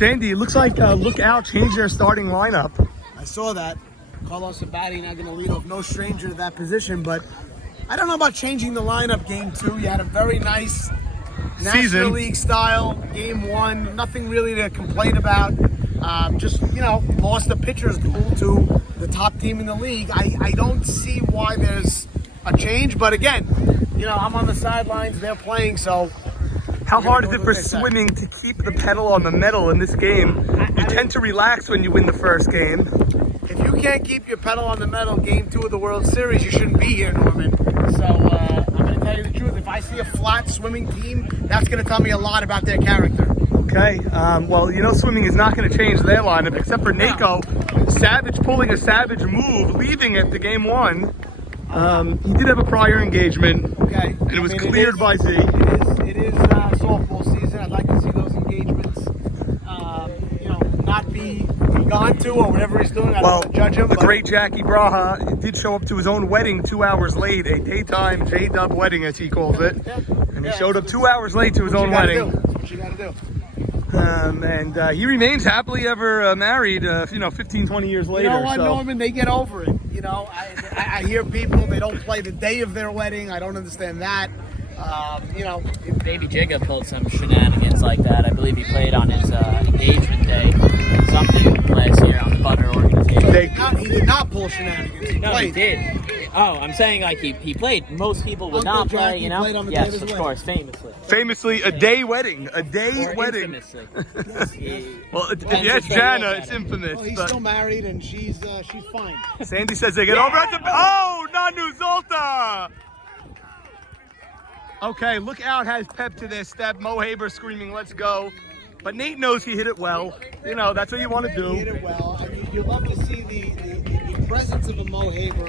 Sandy, it looks like Lookout changed their starting lineup. I saw that. Carlos Abadi not going to lead off, no stranger to that position, but I don't know about changing the lineup game 2. You had a very nice National League style game 1. Nothing really to complain about. Just, lost the pitcher's duel to the top team in the league. I don't see why there's a change, but again, I'm on the sidelines, they're playing, so. How hard is it for swimming to keep the pedal on the metal in this game? You tend to relax when you win the first game. If you can't keep your pedal on the metal game 2 of the World Series, you shouldn't be here, Norman. So I'm going to tell you the truth. If I see a flat swimming team, that's going to tell me a lot about their character. Okay. Well, swimming is not going to change their lineup, except for Nako. Savage pulling a Savage move, leaving it to game 1. He did have a prior engagement, and it was cleared by Z. It is softball season. I'd like to see those engagements, not be gone to or whatever he's doing. I don't want to judge him. The great Jackie Braha did show up to his own wedding 2 hours late, a daytime J-Dub wedding, as he calls it. And he showed up 2 hours late to his own wedding. That's what you got to do. And he remains happily ever married, 15, 20 years later. You know what, Norman? They get over it. I hear people, they don't play the day of their wedding. I don't understand that. Baby Jigga pulled some shenanigans like that. I believe he played on his engagement day, something last year on the Butler organization. He did not pull shenanigans. No, he did. Oh, I'm saying like he played. Most people would not play, played on the yes, day of his of course, famously. Famously, a day wedding. A day wedding. Infamously. Well, yes, Jana, it's infamous. Well, he's but still married and she's fine. Sandy says they get over at the. Oh, Nanu Zolta! Okay, Lookout has pep to their step. Mo Haber screaming, let's go. But Nate knows he hit it well. That's what you want to do. He hit it well. I mean, you love to see the presence of a Mo Haber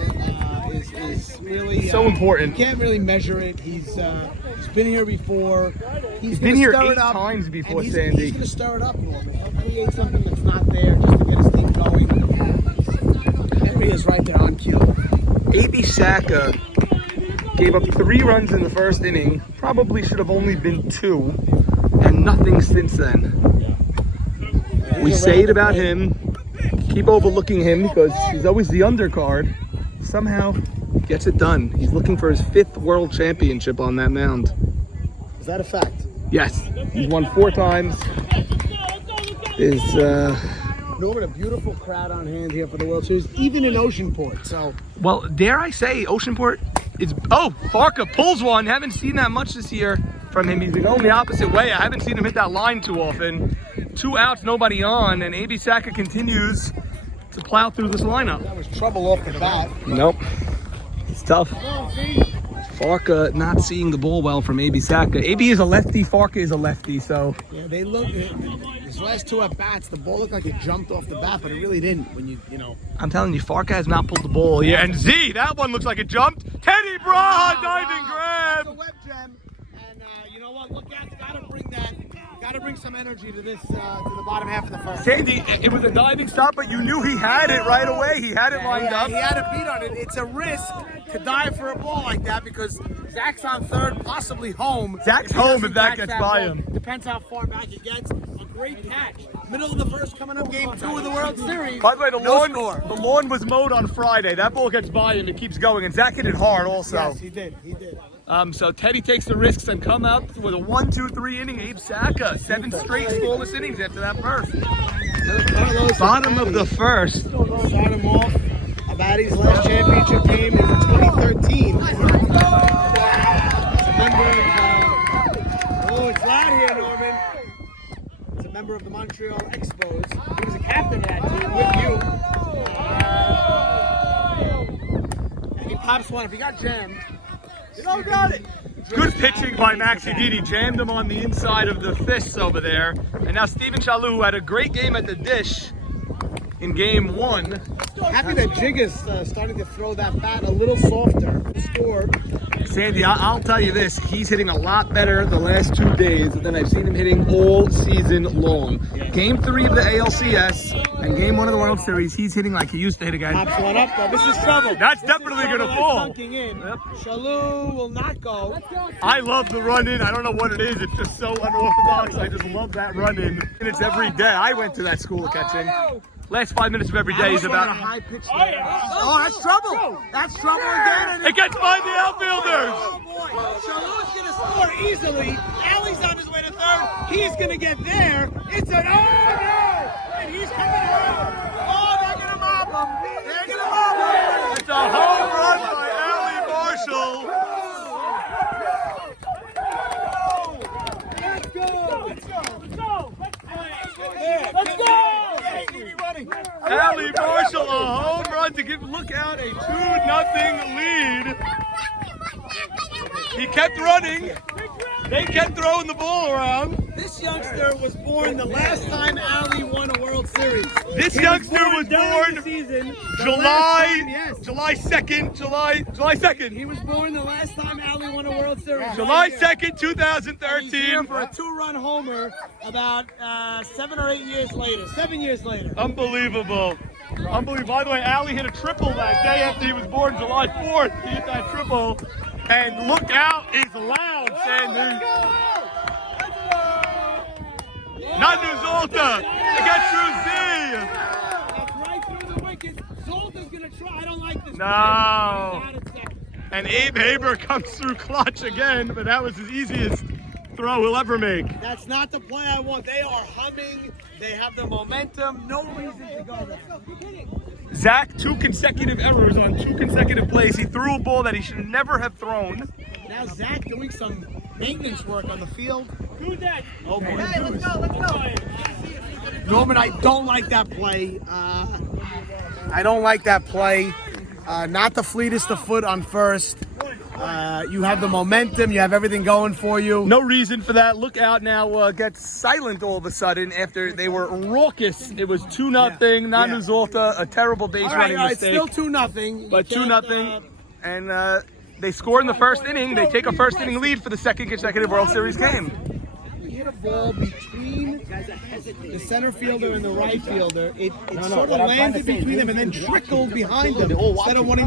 is really so important. You can't really measure it. He's been here before. He's been here 8 times before, Sandy. He's going to stir it up, Norman. He'll create something that's not there just to get his team going. Henry is right there on cue. A.B. Saka gave up 3 runs in the first inning. Probably should have only been 2. And nothing since then. We say it about him. Keep overlooking him because he's always the undercard. Somehow he gets it done. He's looking for his 5th world championship on that mound. Is that a fact? Yes. He's won 4 times. Norman, a beautiful crowd on hand here for the World Series, even in Oceanport. So, well, dare I say, Oceanport is. Oh, Farka pulls one. Haven't seen that much this year from him. He's been going the opposite way. I haven't seen him hit that line too often. 2 outs, nobody on, and A.B. Saka continues to plow through this lineup. That was trouble off the bat. Nope. It's tough. Farka not seeing the ball well from A.B. Saka. A.B. is a lefty, Farka is a lefty, so. Yeah, they look. His last 2 at bats, the ball looked like it jumped off the bat, but it really didn't. When you know. I'm telling you, Farka has not pulled the ball here. And Z, that one looks like it jumped. Teddy Braha diving grab. That's a web gem, and you know what? Look out, gotta bring that. Got to bring some energy to this, to the bottom half of the first. Sandy, it was a diving stop, but you knew he had it right away. He had it lined up. He had a beat on it. It's a risk to dive for a ball like that because Zach's on third, possibly home. Zach's home if that gets by him. Depends how far back he gets. A great catch. Middle of the first, coming up game 2 of the World Series. By the way, the lawn was mowed on Friday. That ball gets by him, it keeps going, and Zach hit it hard also. Yes, he did. So Teddy takes the risks and come out with a 1-2-3 inning. Abe Saka, 7 straight scoreless innings after that first. Bottom of the first. Start him off. Abadi's last championship game is in 2013. It's loud here, Norman. It's a member of the Montreal Expos. He was a captain of that team with you. And he pops one. If he got jammed, you don't got it. Good pitching by Maxi Didi. Jammed him on the inside of the fists over there. And now Steven Chalou, who had a great game at the dish, in game 1. Happy that Jig is starting to throw that bat a little softer. Score. Sandy, I'll tell you this, he's hitting a lot better the last 2 days than I've seen him hitting all season long. Game 3 of the ALCS and game 1 of the World Series, he's hitting like he used to hit again. Pops one up, though. This is trouble. That's definitely going to fall. Dunking in. Yep. Shalou will not go. I love the run in. I don't know what it is. It's just so unorthodox. I just love that run in. And it's every day. I went to that school of catching. Last 5 minutes of every day is about. Oh, that's trouble. That's trouble again. It gets by the outfielders. Oh boy. Shalou's going to score easily. Allie's on his way to third. He's going to get there. It's an no. And he's coming home. Oh, they're going to mob him. They're going to mob him. It's a home run by Allie Marshall. Let's go. Allie Marshall, a home run to give Lookout a 2-0 lead. He kept running. They kept throwing the ball around. This youngster was born the last time Allie won a World Series. This youngster was born season, July 2nd. He was born the last time Allie won a World Series. July Right here. 2nd, 2013. He's here for a 2-run homer about 7 or 8 years later. 7 years later. Unbelievable. Unbelievable. By the way, Allie hit a triple that day after he was born, July 4th. He hit that triple. And Lookout is loud, Sandy. Not New Zolta. It got through Z. That's right through the wicket. Zolta's going to try. I don't like this. No. And Abe Haber comes through clutch again, but that was his easiest throw he'll ever make. That's not the play I want. They are humming. They have the momentum. No reason to go there. Zach, 2 consecutive errors on 2 consecutive plays. He threw a ball that he should never have thrown. Now Zach doing some maintenance work on the field. Do that. Oh boy. Hey, let's go. Norman, I don't like that play. I don't like that play. Not the fleetest of foot on first. You have the momentum. You have everything going for you. No reason for that. Lookout now gets silent all of a sudden after they were raucous. It was 2-0. Nanu Zolta, a terrible base running mistake. Still 2-0. But 2-0. And they score in the first inning. They take a first inning lead for the 2nd consecutive World Series game. He hit a ball between the center fielder and the right fielder. It sort of landed between them and then trickled behind them instead of one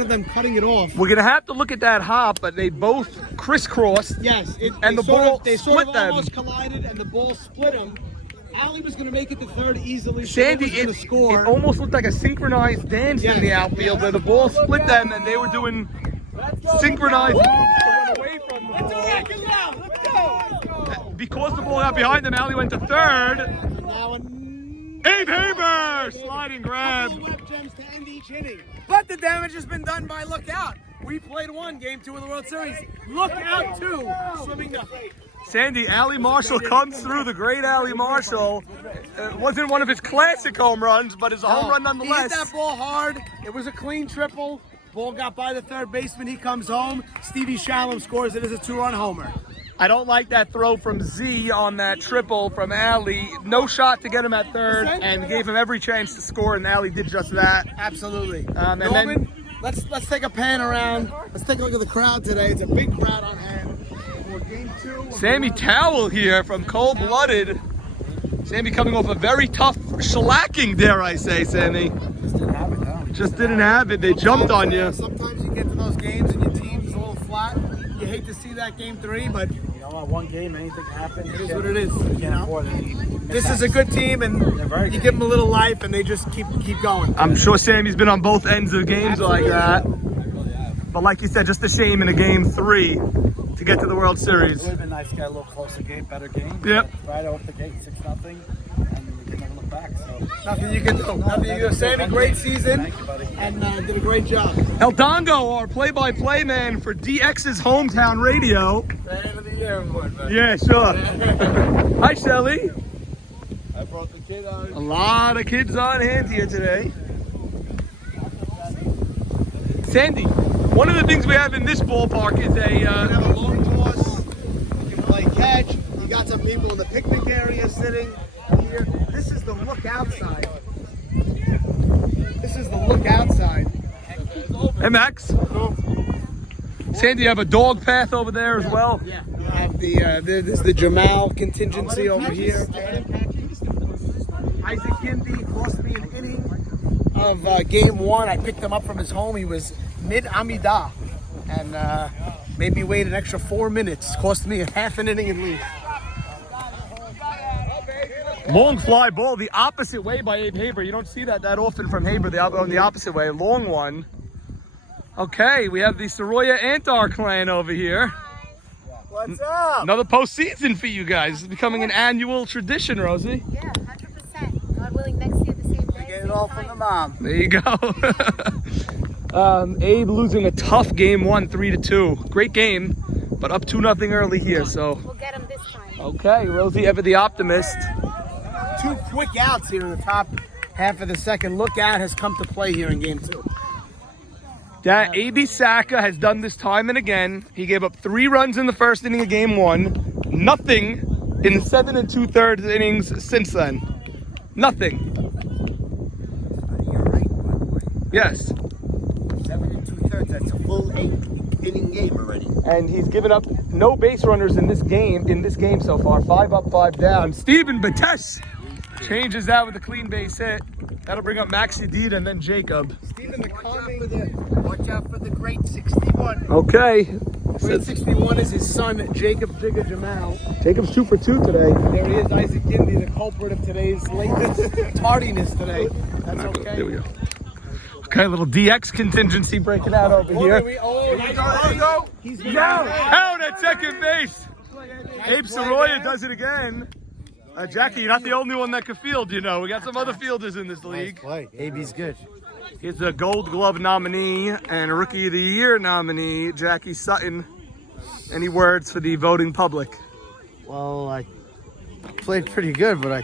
of them cutting it off. We're going to have to look at that hop, but they both crisscrossed. Yes. And the ball they split them. almost collided and the ball split them. Allie was going to make it to third easily. Sandy, was gonna score. it almost looked like a synchronized dance in the outfield where the ball split them and they were doing synchronized moves to run away from the ball. Let's go. Because the ball got behind them, Allie went to third. Now Abe Haber, sliding grab. web gems to end each inning. But the damage has been done by Lookout. We played game 2 of the World Series. Lookout 2, swimming nothing. Sandy, Allie Marshall comes through, the great Allie Marshall. It wasn't one of his classic home runs, but it's a home run He hit nonetheless. that ball hard. It was a clean triple. Ball got by the third baseman. He comes home. Stevie Shalom scores it as a 2-run homer. I don't like that throw from Z on that triple from Allie. No shot to get him at third, and gave him every chance to score, and Allie did just that. Absolutely. And Norman, let's take a pan around. Let's take a look at the crowd today. It's a big crowd on hand for game 2. Sammy Towell here from Cold Blooded. Sammy coming off a very tough shellacking, dare I say, Sammy. Just didn't have it. They jumped on you. Sometimes you get to those games and your team's a little flat. You hate to see that game 3, but one game, anything can happen. it is what it is. You can't afford any This is a good team, and you give them a little life, and they just keep going. I'm sure Sammy's been on both ends of games like that. But like you said, just a shame in a game 3 to get to the World Series. It would have been nice to get a little closer game, better game. Yep. Right out the gate, 6-0, and we can never look back. So Nothing you can do. Nothing you can do. Sammy, great season, thank you, buddy. and did a great job. El Dongo, our play-by-play man for DX's hometown radio. Man of the year award, man. Yeah, sure. Hi, Shelly. I brought the kid out. A lot of kids on hand here today. Sandy, one of the things we have in this ballpark is You can have a long toss. You can play catch. You got some people in the picnic area sitting here. This is the lookout side. This is the look outside. Hey, Max. Sandy, you have a dog path over there as well? Yeah. We have this is the Jamal contingency over here. Isaac Gindi cost me an inning of game one. I picked him up from his home. He was mid-Amidah and made me wait an extra 4 minutes. Cost me a half an inning in lead. Long fly ball the opposite way by Abe Haber. You don't see that often from Haber, on the opposite way. Long one. Okay, we have the Soroya Antar clan over here. What's up? Another postseason for you guys. It's becoming an annual tradition, Rosie. Yeah, 100%. God willing, next year the same day. Get it all from the mom. There you go. Abe losing a tough game one, 3-2. Great game, but up 2-0 early here. So We'll get him this time. okay, Rosie ever the optimist. 2 quick outs here in the top half of the second. Look out has come to play here in game 2. That A.B. Saka has done this time and again. He gave up 3 runs in the first inning of game 1. Nothing in the 7 2/3 innings since then. Nothing. You're right, by the way. Yes. 7 2/3, that's a full 8-inning game already. And he's given up no base runners in this game so far. 5 up, 5 down. Steven Bates changes that with a clean base hit. That'll bring up Maxi Dita and then Jacob. Stephen, the calming. Watch out for the great 61. Okay. Grade 61 is his son, Jacob Jigga Jamal. Jacob's 2 for 2 today. There he is, Isaac Gindi, the culprit of today's latest tardiness today. That's okay. There we go. Okay, a little DX contingency breaking out over here. There we go. He's Out at second base. Abe Soroya does it again. Jackie, you're not the only one that can field, you know. We got some other fielders in this league. Play. AB's good. He's a Gold Glove nominee and a Rookie of the Year nominee, Jackie Sutton. Any words for the voting public? Well, I played pretty good, but I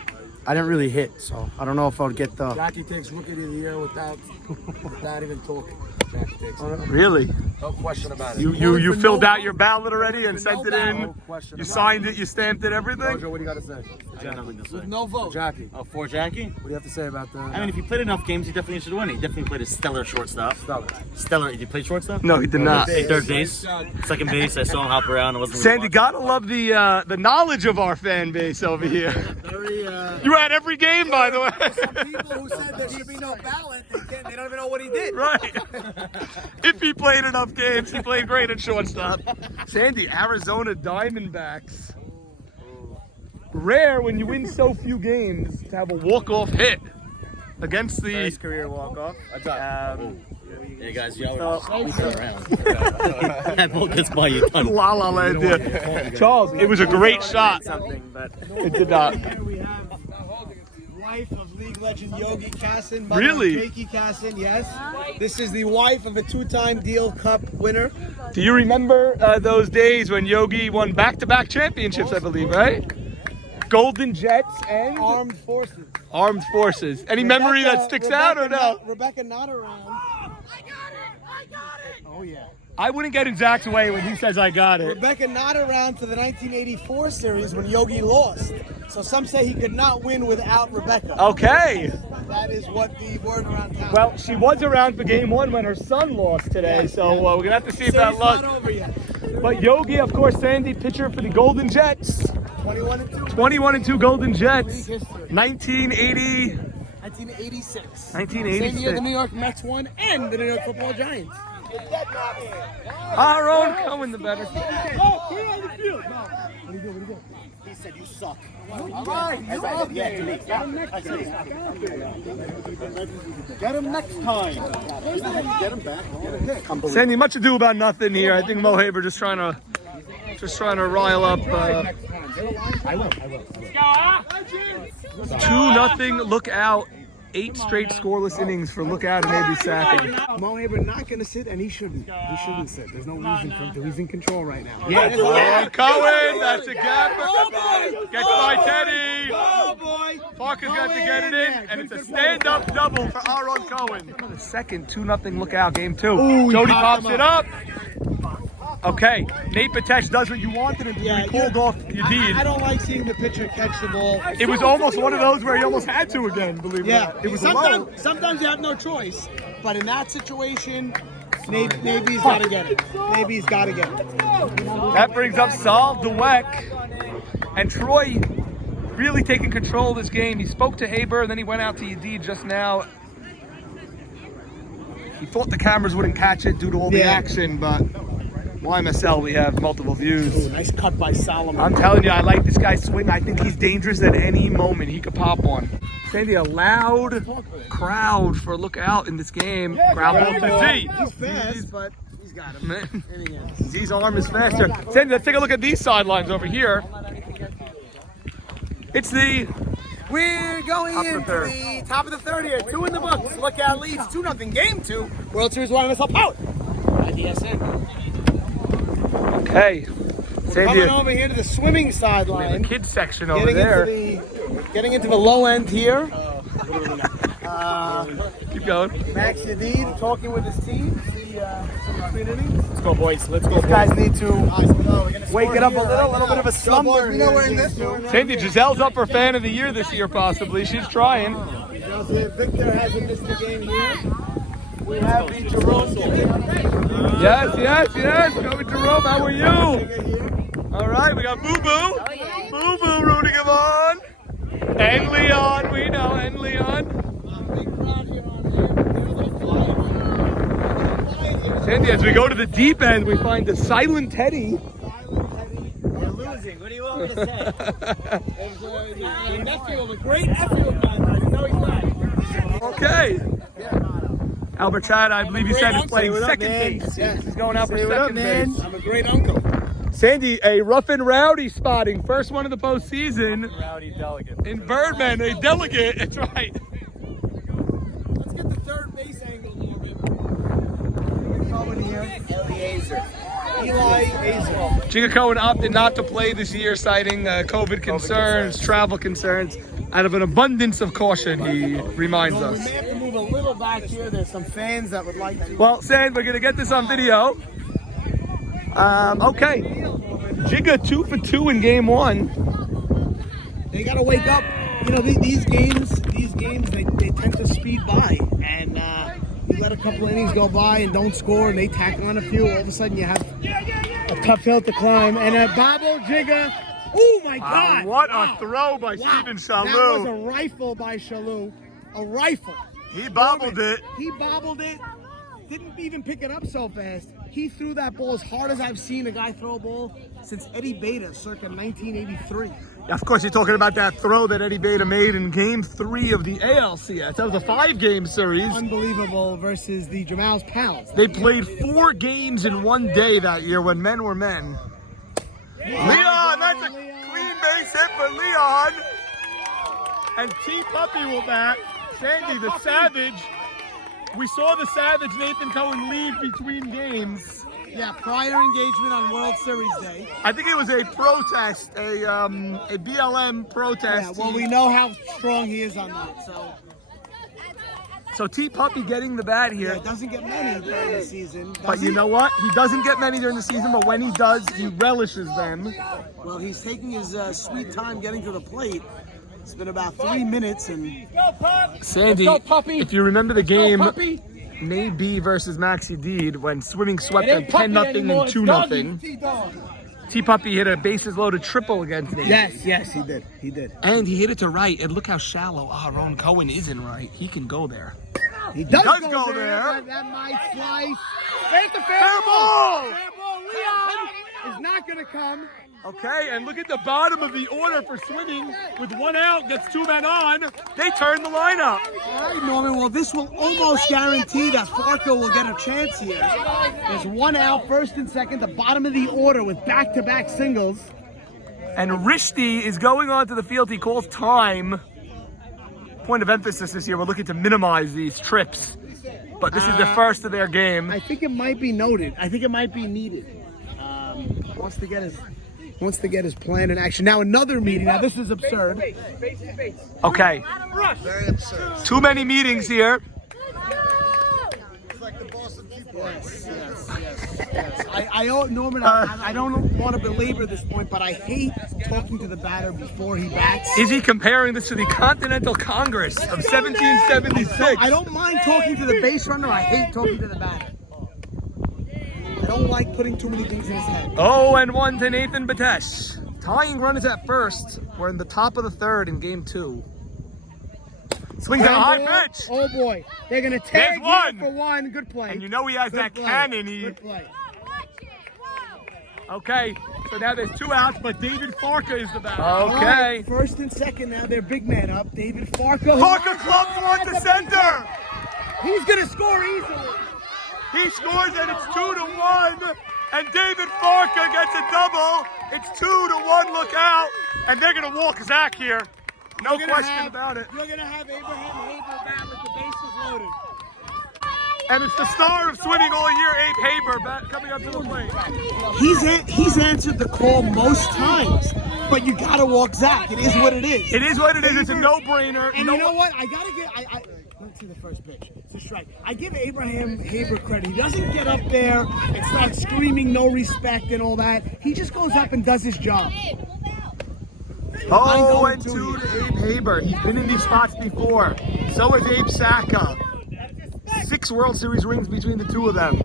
didn't really hit, so I don't know if I would get the... Jackie takes Rookie of the Year without even talking. Jackie takes it. Really? No question about it. You filled out your ballot already and sent it in? No question You about signed it, you stamped it, everything? Mojo, what do you got to say? I got nothing to say. With no vote. Jackie, Oh, for Jackie? what do you have to say about the... I mean, if he played enough games, he definitely should win. He definitely played a stellar shortstop. Stellar. Did he play shortstop? No, he did not. Third base, second base. I saw him hop around. It wasn't Sandy, really gotta love the knowledge of our fan base over here. Very, You were at every game, by the way. some people who said there should be no ballot, they don't even know what he did. Right. If he played enough games, he played great at shortstop. Sandy, Arizona Diamondbacks. Rare when you win so few games to have a walk-off hit against the... First career walk-off. Hey guys, y'all around. That ball gets by you. Done. La La Land. Yeah. Charles, it was a great shot. But It did not. Here we have wife of league legend Yogi Kassin. Really? Jakey Kassin, yes. This is the wife of a 2-time Deal Cup winner. Do you remember those days when Yogi won back-to-back championships, I believe, right? Golden Jets and Armed Forces. Armed Forces. Any memory that sticks out or no? Rebecca not around. I got it. Oh yeah. I wouldn't get in Zach's way when he says I got it. Rebecca not around for the 1984 series when Yogi lost. So some say he could not win without Rebecca. Okay. That is what the word around town. Well, she was around for game 1 when her son lost today, so we're gonna have to see if that Series not lost. over yet. But Yogi, of course, Sandy, pitcher for the Golden Jets. 21-2. 21-2 Golden League Jets. history. 1980. 1986. 1986. Same year the New York Mets won and the New York Football Giants. Our own Cohen the better. he said you suck. All right, you're up there. Get him next time. Get him back. Sandy, much ado about nothing here. I think Mo Haber just trying to rile up. 2-0. Look out. 8 straight scoreless innings for Look Out and A.B. Saka. Mo Haber not going to sit, and he shouldn't. He shouldn't sit. There's no reason for him to. He's in control right now. Oh, Cohen, that's a gap. Gets by Teddy. Parker's got to get it in, and it's a stand-up double for Aaron Cohen. The second 2-0 Look Out, game 2. Jody pops it up. Okay, Nate Patesh does what you wanted him to. Yeah, He pulled off Yedid. I don't like seeing the pitcher catch the ball. It was almost one of those where he almost had to again, believe it or Yeah, not. It was low. sometimes you have no choice, but in that situation, maybe he's got to get it. Maybe he's got to get it. That brings up Saul Dweck. And Troy really taking control of this game. He spoke to Haber, and then he went out to Yedid just now. He thought the cameras wouldn't catch it due to all the action, but YMSL, we have multiple views. Ooh, nice cut by Solomon. I'm telling you, I like this guy's swing. I think he's dangerous at any moment. He could pop one. Sandy, a loud crowd for look out in this game. Crowd ball to D. He's fast, but he's got him. Man, Z's arm is faster. Sandy, let's take a look at these sidelines over here. It's We're going into the top of the third here. 2 in the books. Lookout leads 2-0. Game 2. World Series YMSL powered by DSN. okay. Sandy, Coming over here to the swimming sideline. the kids section over there. Getting into the low end here. Keep going. Max Yedid talking with his team. Let's go, boys. Let's go. These guys need to wake it up a little bit of a slumber. Sandy, Giselle's up for fan of the year this year, possibly. She's trying. Victor hasn't missed the game here. We have the Jerome. Yes. Go with Jerome. How are you? All right, we got Boo Boo. Boo Boo rooting him on. And Leon, we know, and Leon. Sandy, as we go to the deep end, we find the silent Teddy. We're losing. What do you want me to say? The great nephew of mine. I know he's not. Okay. Albert Chad, I believe you said, is playing second base. Yes. He's going out for second base. I'm a great uncle. Sandy, a rough and rowdy spotting. First one of the postseason. Rowdy delegate. In Birdman, a delegate. That's right. Let's get the third base angle a little bit. Eli Azer. Giga Cohen opted not to play this year, citing COVID concerns, travel concerns. Out of an abundance of caution, he reminds We us. may have to move a little back here. There's some fans that would like to. Well, Sand, we're going to get this on video. Okay. Giga 2 for 2 in game 1. They got to wake up. You know, these games, they tend to speed by. And you let a couple innings go by and don't score, and they tackle on a few. All of a sudden, you have a tough hill to climb. And a bobble, Giga. Oh, my God. What a throw by Steven That was Shalou. a rifle by Shalou. A rifle. He bobbled it. He bobbled it. Didn't even pick it up so fast. He threw that ball as hard as I've seen a guy throw a ball since Eddie Beta, circa 1983. Of course, you're talking about that throw that Eddie Beta made in game 3 of the ALCS. That was a 5-game series. Unbelievable versus the Jamal's Pals. They played 4 games in one day that year when men were men. Leon, that's a clean base hit for Leon. And T Puppy will bat. Sandy, the Savage. We saw the Savage Nathan Cohen leave between games. Yeah, prior engagement on World Series Day. I think it was a protest, a BLM protest. Yeah, well, we know how strong he is on that, So T Puppy getting the bat here. Yeah, doesn't get many during the season. But you know what? He doesn't get many during the season, but when he does, he relishes them. Well, he's taking his sweet time getting to the plate. It's been about 3 minutes, and Sandy, if you remember the game, Nay B versus Maxi Deed, when Swimming swept them 10-0 and 2-0. T Puppy hit a bases loaded triple against Nay B. Yes, he did. He did. And he hit it to right, and look how shallow Ron Cohen is in right. He can go there. He does go there. That might slice. There's the fair ball! Fair ball. Leon is not going to come. Okay, and look at the bottom of the order for Swimming. With 1 out, gets 2 men on. They turn the lineup. All right, Norman. Well, this will almost guarantee that Farco will get a chance here. There's 1 out, first and second, the bottom of the order with back-to-back singles. And Rishti is going onto the field. He calls time. Point of emphasis this year, we're looking to minimize these trips. But this is the first of their game. I think it might be noted. I think it might be needed. Wants to get his plan in action. Now another meeting. Now this is absurd. Okay. Too many meetings here. Yes. I Norman, I don't want to belabor this point, but I hate talking to the batter before he bats. Is he comparing this to the Continental Congress of 1776? I don't mind talking to the base runner. I hate talking to the batter. I don't like putting too many things in his head. 0-1 to Nathan Batesh. Tying runners at first. We're in the top of the third in game 2. Swings a high pitch. Oh boy, they're gonna tag one. for one. Good play. And you know he has that cannon. Good play. Okay, so now there's 2 outs, but David Farka is the batter. All Okay. right, first and second now. They're big man up. David Farka. Farka clubs one to center. He's gonna score easily. He scores and it's 2-1. And David Farka gets a double. It's 2-1. Look out. And they're gonna walk Zach here. No question about it. You're gonna have Abraham Haber bat with the bases loaded. And it's the star of swimming all year, Abe Haber, coming up to the plate. He's answered the call most times, but you gotta walk Zach. It is what it is. It is what it is. It's a no-brainer. And you know what? I gotta get. Let's see the first pitch. It's a strike. I give Abraham Haber credit. He doesn't get up there and start screaming no respect and all that. He just goes up and does his job. 0-2 to Abe Haber. He's been in these spots before. So is Abe Saka. 6 World Series rings between the two of them.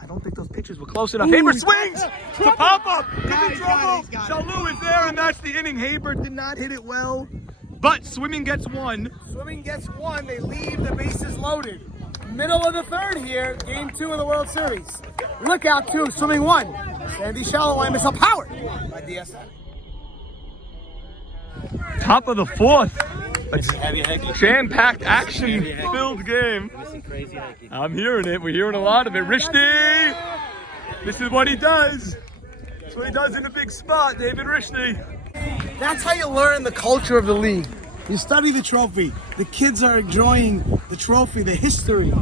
I don't think those pitches were close enough. Haber swings to pop up. Could be trouble. Shalou is there, and that's the inning. Haber did not hit it well, but Swimming gets 1. Swimming gets 1. They leave the bases loaded. Middle of the third here, game 2 of the World Series. Look out, 2, Swimming 1. Sandy Shallow is powered by DSN. Top of the 4th. A jam-packed, action-filled game. I'm hearing it. We're hearing a lot of it. Rishdi! This is what he does. That's what he does in a big spot, David Rishdi. That's how you learn the culture of the league. You study the trophy. The kids are enjoying the trophy, the history.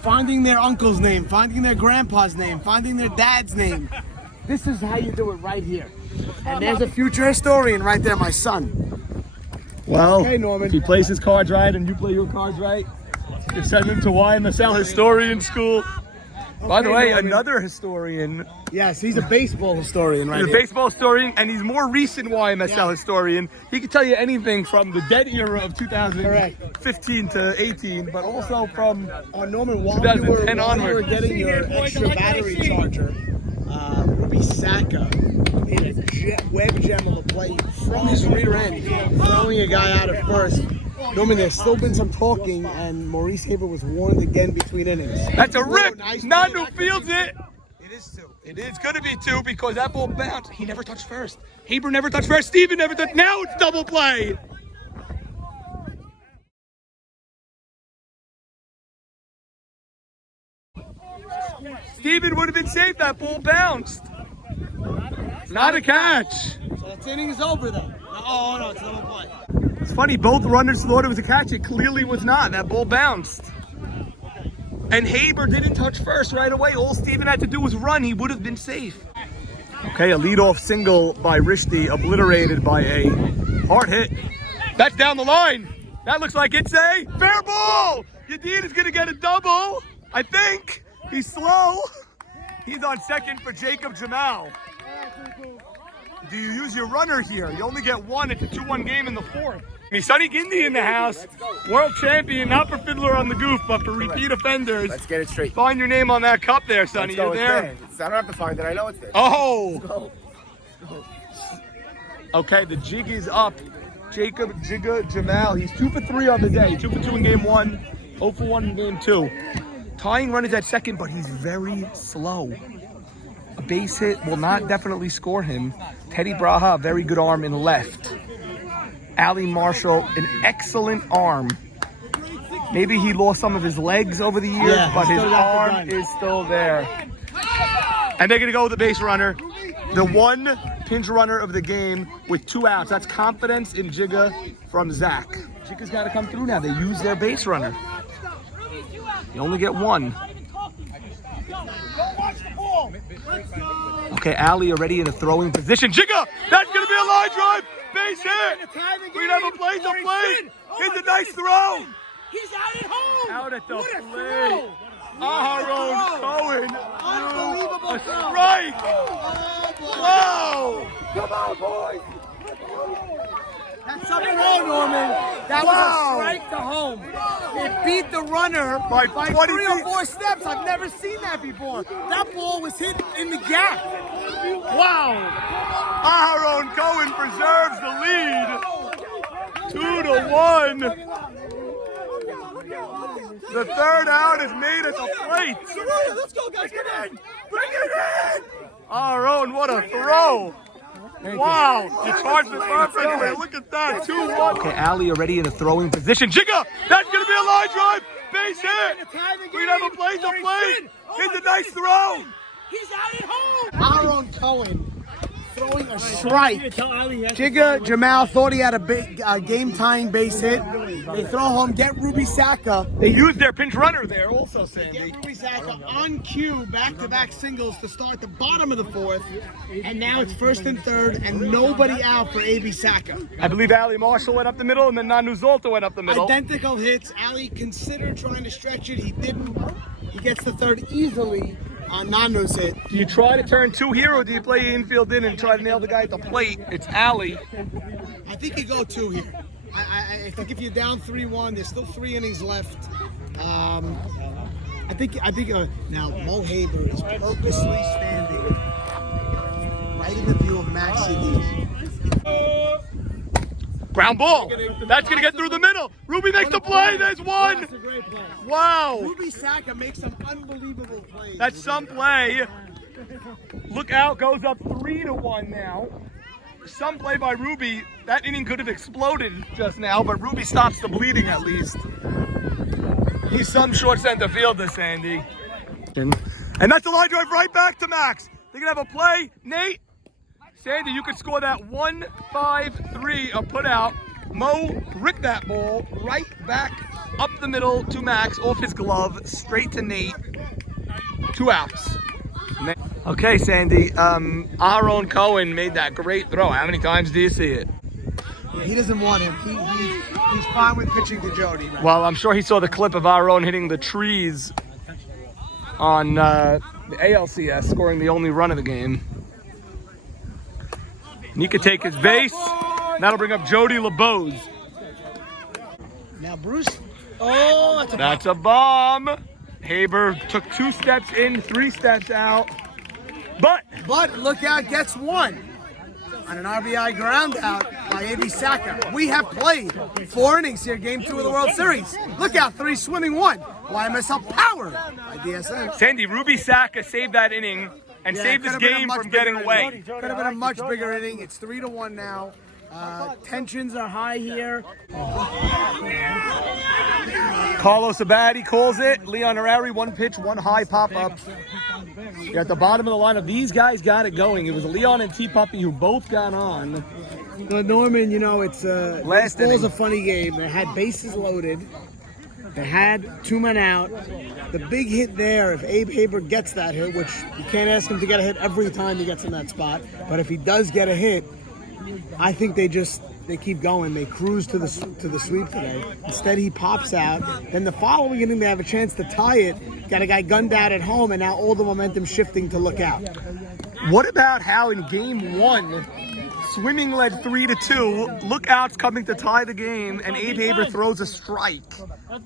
Finding their uncle's name, finding their grandpa's name, finding their dad's name. This is how you do it right here. And there's a future historian right there, my son. Well, Okay, Norman. if he plays his cards right and you play your cards right, you send him to YMSL Historian School. By the way, Norman. another historian. Yes, he's a baseball historian right He's a here. baseball historian, and he's more recent YMSL historian. He can tell you anything from the dead era of 2015 to 18, but also from Norman, while 2010 you were onward. getting your extra battery charger, Ruby Saka hit a web gem on the plate from his rear end, throwing a guy out at first. Norman, there's still been some talking, and Maurice Haber was warned again between innings. That's a rip. Nice Nanu play. fields it. It is 2. It is going to be 2 because that ball bounced. He never touched first. Haber never touched first. Steven never touched. Now it's double play. Steven would have been safe. That ball bounced. Not a catch. So that inning is over then. Oh, no, it's a double play. It's funny, both runners thought it was a catch. It clearly was not. That ball bounced. And Haber didn't touch first right away. All Steven had to do was run. He would have been safe. Okay, a leadoff single by Rishdi, obliterated by a hard hit. That's down the line. That looks like it's a fair ball. Yadid is going to get a double. I think. He's slow. He's on second for Jacob Jamal. Do you use your runner here? You only get 1. It's a 2-1 game in the 4th. Sonny Gindi in the house. World champion, not for Fiddler on the Goof, but for repeat offenders. Let's get it straight. Find your name on that cup there, Sonny. Let's go, You there? I don't have to find it. I know it's there. Oh! Okay, the jig is up. Jacob Jigga Jamal. He's 2 for 3 on the day. 2 for 2 in game 1. 0 for 1 in game 2. Tying run is at second, but he's very slow. A base hit will not definitely score him. Teddy Braha, a very good arm in left. Ali Marshall, an excellent arm. Maybe he lost some of his legs over the years, but his arm is still there. And they're going to go with the base runner. The 1 pinch runner of the game with 2 outs. That's confidence in Jigga from Zach. Jigga's got to come through now. They use their base runner. You only get 1. Okay, Ali already in a throwing position. Jigga! That's going to be a line drive! Base hit! We never played the plate! It's a nice throw! He's out at home! Out at the What a plate! throw! Aaron Cohen. Unbelievable A throw. strike. Oh, boy. Wow. Come on, boys. That's a throw, Norman. That was a strike to home. It beat the runner By by 20 3 or feet. 4 steps. I've never seen that before. That ball was hit in the gap. Wow. Aaron Cohen preserves the lead. 2-1. The third out is made at the plate. Let's go, guys. Get in. Bring it in. Aaron, what a throw. Wow, he charged it perfectly. Look at that, 2-1. Okay, Ali already in a throwing position. Jigga, that's going to be a line drive. Base hit. We have a play to play. It's a nice throw. He's out at home. Aaron Cohen throwing a strike. Jigga Jamal thought he had a big game-tying base hit. They throw home, get Ruby Saka. They used their pinch runner there also, Sandy. Get Ruby Saka on cue, back-to-back singles to start the bottom of the fourth. And now it's first and third, and nobody out for AB Saka. I believe Ali Marshall went up the middle, and then Nanu Zolta went up the middle. Identical hits. Ali considered trying to stretch it. He didn't. He gets the third easily on Nanu's hit. Do you try to turn two here, or do you play infield in and try to nail the guy at the plate? It's Ali. I think you go 2 here. I think if you're down 3-1, there's still 3 innings left. I think now Mo Haber is purposely standing right in the view of Maxi. Ground ball. That's going to get through the middle. Ruby makes the play. There's one. That's a great play. Wow. Ruby Saka makes some unbelievable plays. That's some play. Look out, goes up 3-1 now. Some play by Ruby. That inning could have exploded just now, but Ruby stops the bleeding at least. He's some short center fielder, Sandy. And that's a line drive right back to Max. They're going to have a play. Nate, Sandy, you could score that 1-5-3, a put out. Mo ricked that ball right back up the middle to Max, off his glove, straight to Nate. 2 outs. Okay, Sandy, Aaron Cohen made that great throw. How many times do you see it? He doesn't want him. He's fine with pitching to Jody. Right? Well, I'm sure he saw the clip of Aaron hitting the trees on the ALCS, scoring the only run of the game. And he could take his base. That'll bring up Jody LeBeau's. Now Bruce. Oh, That's a bomb. Haber took 2 steps in, 3 steps out. But look out, gets 1 on an RBI ground out by AB Saka. We have played 4 innings here, game 2 of the World Series. Look out, 3 swimming 1. YMSL power by DSN. Sandy, Ruby Saka saved that inning and saved this game from getting away. Could have been a much bigger inning. It's 3-1 now. Tensions are high here. Carlos Abadi calls it. Leon Harari, 1 pitch, 1 high pop-up. You're at the bottom of the lineup. These guys got it going. It was Leon and T-Puppy who both got on. But Norman, you know, it's Last baseball's inning. a funny game. They had bases loaded. They had 2 men out. The big hit there, if Abe Haber gets that hit, which you can't ask him to get a hit every time he gets in that spot, but if he does get a hit, I think they keep going. They cruise to the sweep today. Instead, he pops out. Then the following inning, they have a chance to tie it. Got a guy gunned out at home, and now all the momentum shifting to look out. What about how in game 1, Swimming led 3-2, Lookouts coming to tie the game, and Abe Haber throws a strike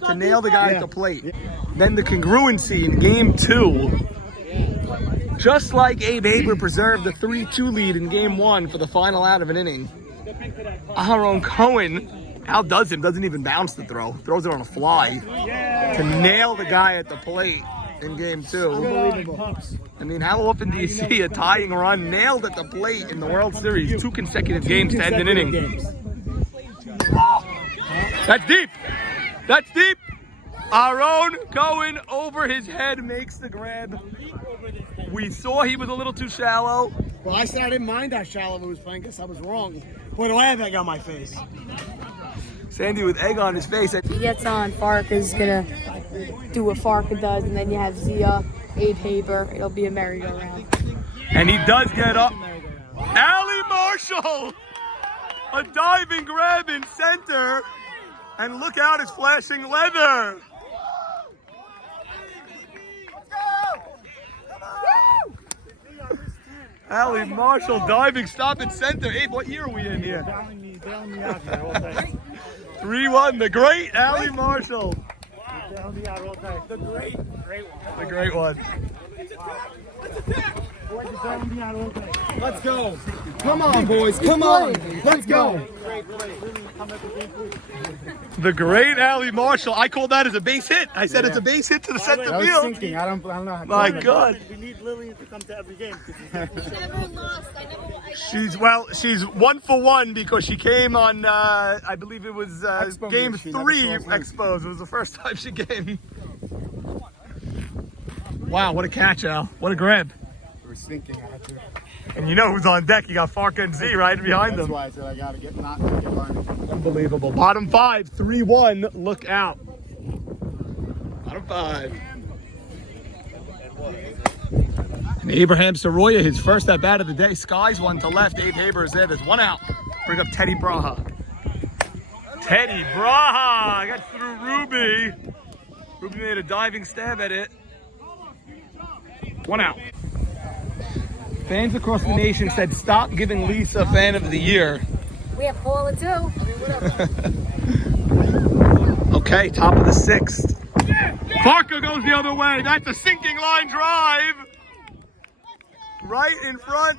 to nail the guy at the plate. Then the congruency in game 2. Just like Abe Haber preserved the 3-2 lead in game 1 for the final out of an inning, Aaron Cohen outdoes him, doesn't even bounce the throw, throws it on a fly to nail the guy at the plate in game 2. I mean, how often do you see a tying run nailed at the plate in the World Series? 2 consecutive games to end an inning. That's deep. That's deep. Aaron Cohen over his head makes the grab. We saw he was a little too shallow. Well, I said I didn't mind how shallow he was playing. Guess I was wrong. Boy, do I have egg on my face. Sandy with egg on his face. He gets on, Farka's gonna do what Farka does, and then you have Zia, Abe Haber. It'll be a merry-go-round. And he does get up. Ali Marshall! A diving grab in center. And look out, it's flashing leather. Allie Marshall diving, stop and center. Abe, what year are we in here? Bailing me out here all day. 3-1, the great Allie Marshall. Bailing me out all day. The great one. The great one. Bailing me out all day. Let's go. Come on, boys. Come on. Let's go. The great Allie Marshall. I called that as a base hit. I said it's a base hit to the center I was field. thinking, I don't know. My God. We need Lillian to come to every game. Never lost. She's 1 for 1 because she came on, I believe it was game She 3 never saw us. Expos. It was the first time she came. Wow, what a catch, Al. What a grab. I was thinking I had to. And you know who's on deck. You got Farka and Z right behind That's them. why I said I gotta get not to get learning. Unbelievable. Bottom 5, 3-1. Look out. Bottom 5. And Abraham Soroya, his first at bat of the day. Skies one to left. Abe Haber is there. There's one out. Bring up Teddy Braha. Teddy Braha got through Ruby. Ruby made a diving stab at it. One out. Fans across the nation said, stop giving Lisa Fan of the Year. We have Paula too. Okay, top of the 6th. Farka goes the other way. That's a sinking line drive. Right in front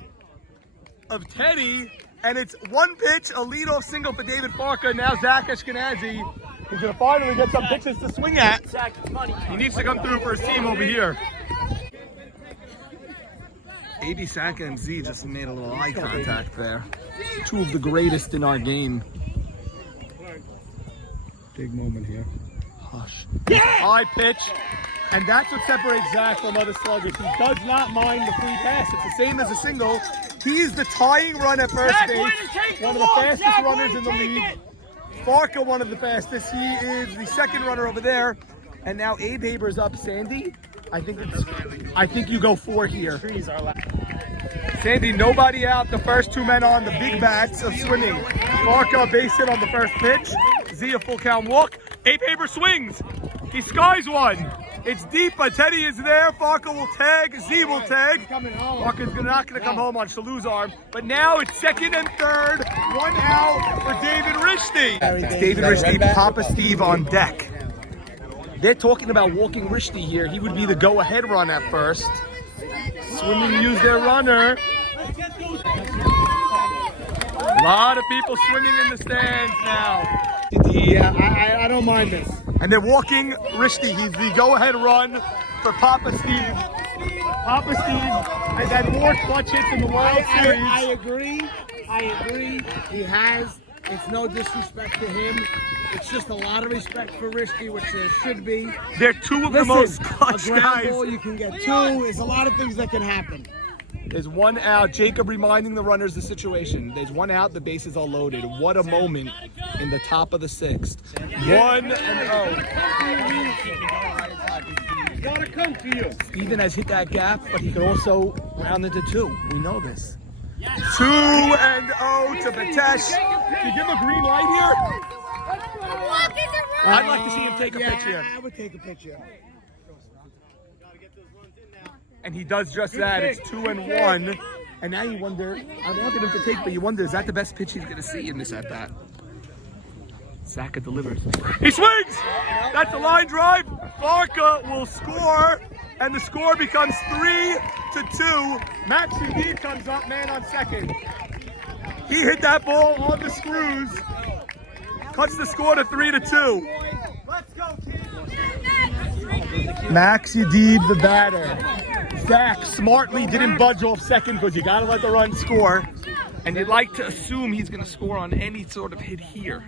of Teddy. And it's one pitch, a leadoff single for David Farka. Now Zach Ashkenazi, who's going to finally get some pitches to swing at. He needs to come through for his team over here. A.B. Saka and Z just made a little eye contact there. 2 of the greatest in our game. Big moment here. Hush. High pitch. And that's what separates Zach from other sluggers. He does not mind the free pass. It's the same as a single. He's the tying run at first base. One of the fastest runners in the league. Farka, one of the fastest. He is the second runner over there. And now Abe Haber's up. Sandy, I think you go 4 here. Sandy, nobody out. The first 2 men on, the big bats of swimming. Farka base hit on the first pitch. Z a full count walk. Abe Haber swings. He skies one. It's deep, but Teddy is there. Farka will tag. Z will tag. Farka's not going to come home on Shalu's arm. But now it's 2nd and 3rd. 1 out for David Rishti. It's David Rishti, Papa Steve on deck. They're talking about walking Rishti here. He would be the go-ahead run at first. Swimming use their runner. A lot of people swimming in the stands now. Yeah, I don't mind this. And they're walking Rishti. He's the go-ahead run for Papa Steve. Papa Steve has had more clutch hits in the World Series. I agree. He has. It's no disrespect to him. It's just a lot of respect for Risky, which there should be. They're 2 of the most clutch a ground guys. ball, you can get 2. There's a lot of things that can happen. There's 1 out. Jacob reminding the runners the situation. There's 1 out. The bases are loaded. What a moment in the top of the 6th. 1-0. Gotta come to you. Steven has hit that gap, but he could also round into 2. We know this. 2-0 to Batesh. Can you give him a green light here? I'd like to see him take a pitch here. I would take a picture. And he does just that. It's 2-1. And now you wonder, I wanted him to take, but you wonder, is that the best pitch he's going to see in this at-bat? Saka delivers. He swings! That's a line drive. Farka will score, and the score becomes 3-2. Max Indeed comes up, man on second. He hit that ball on the screws. Cuts the score to 3-2. Let's go, Max Yadib, the batter. Zach smartly didn't budge off second because you got to let the run score. And you'd like to assume he's going to score on any sort of hit here.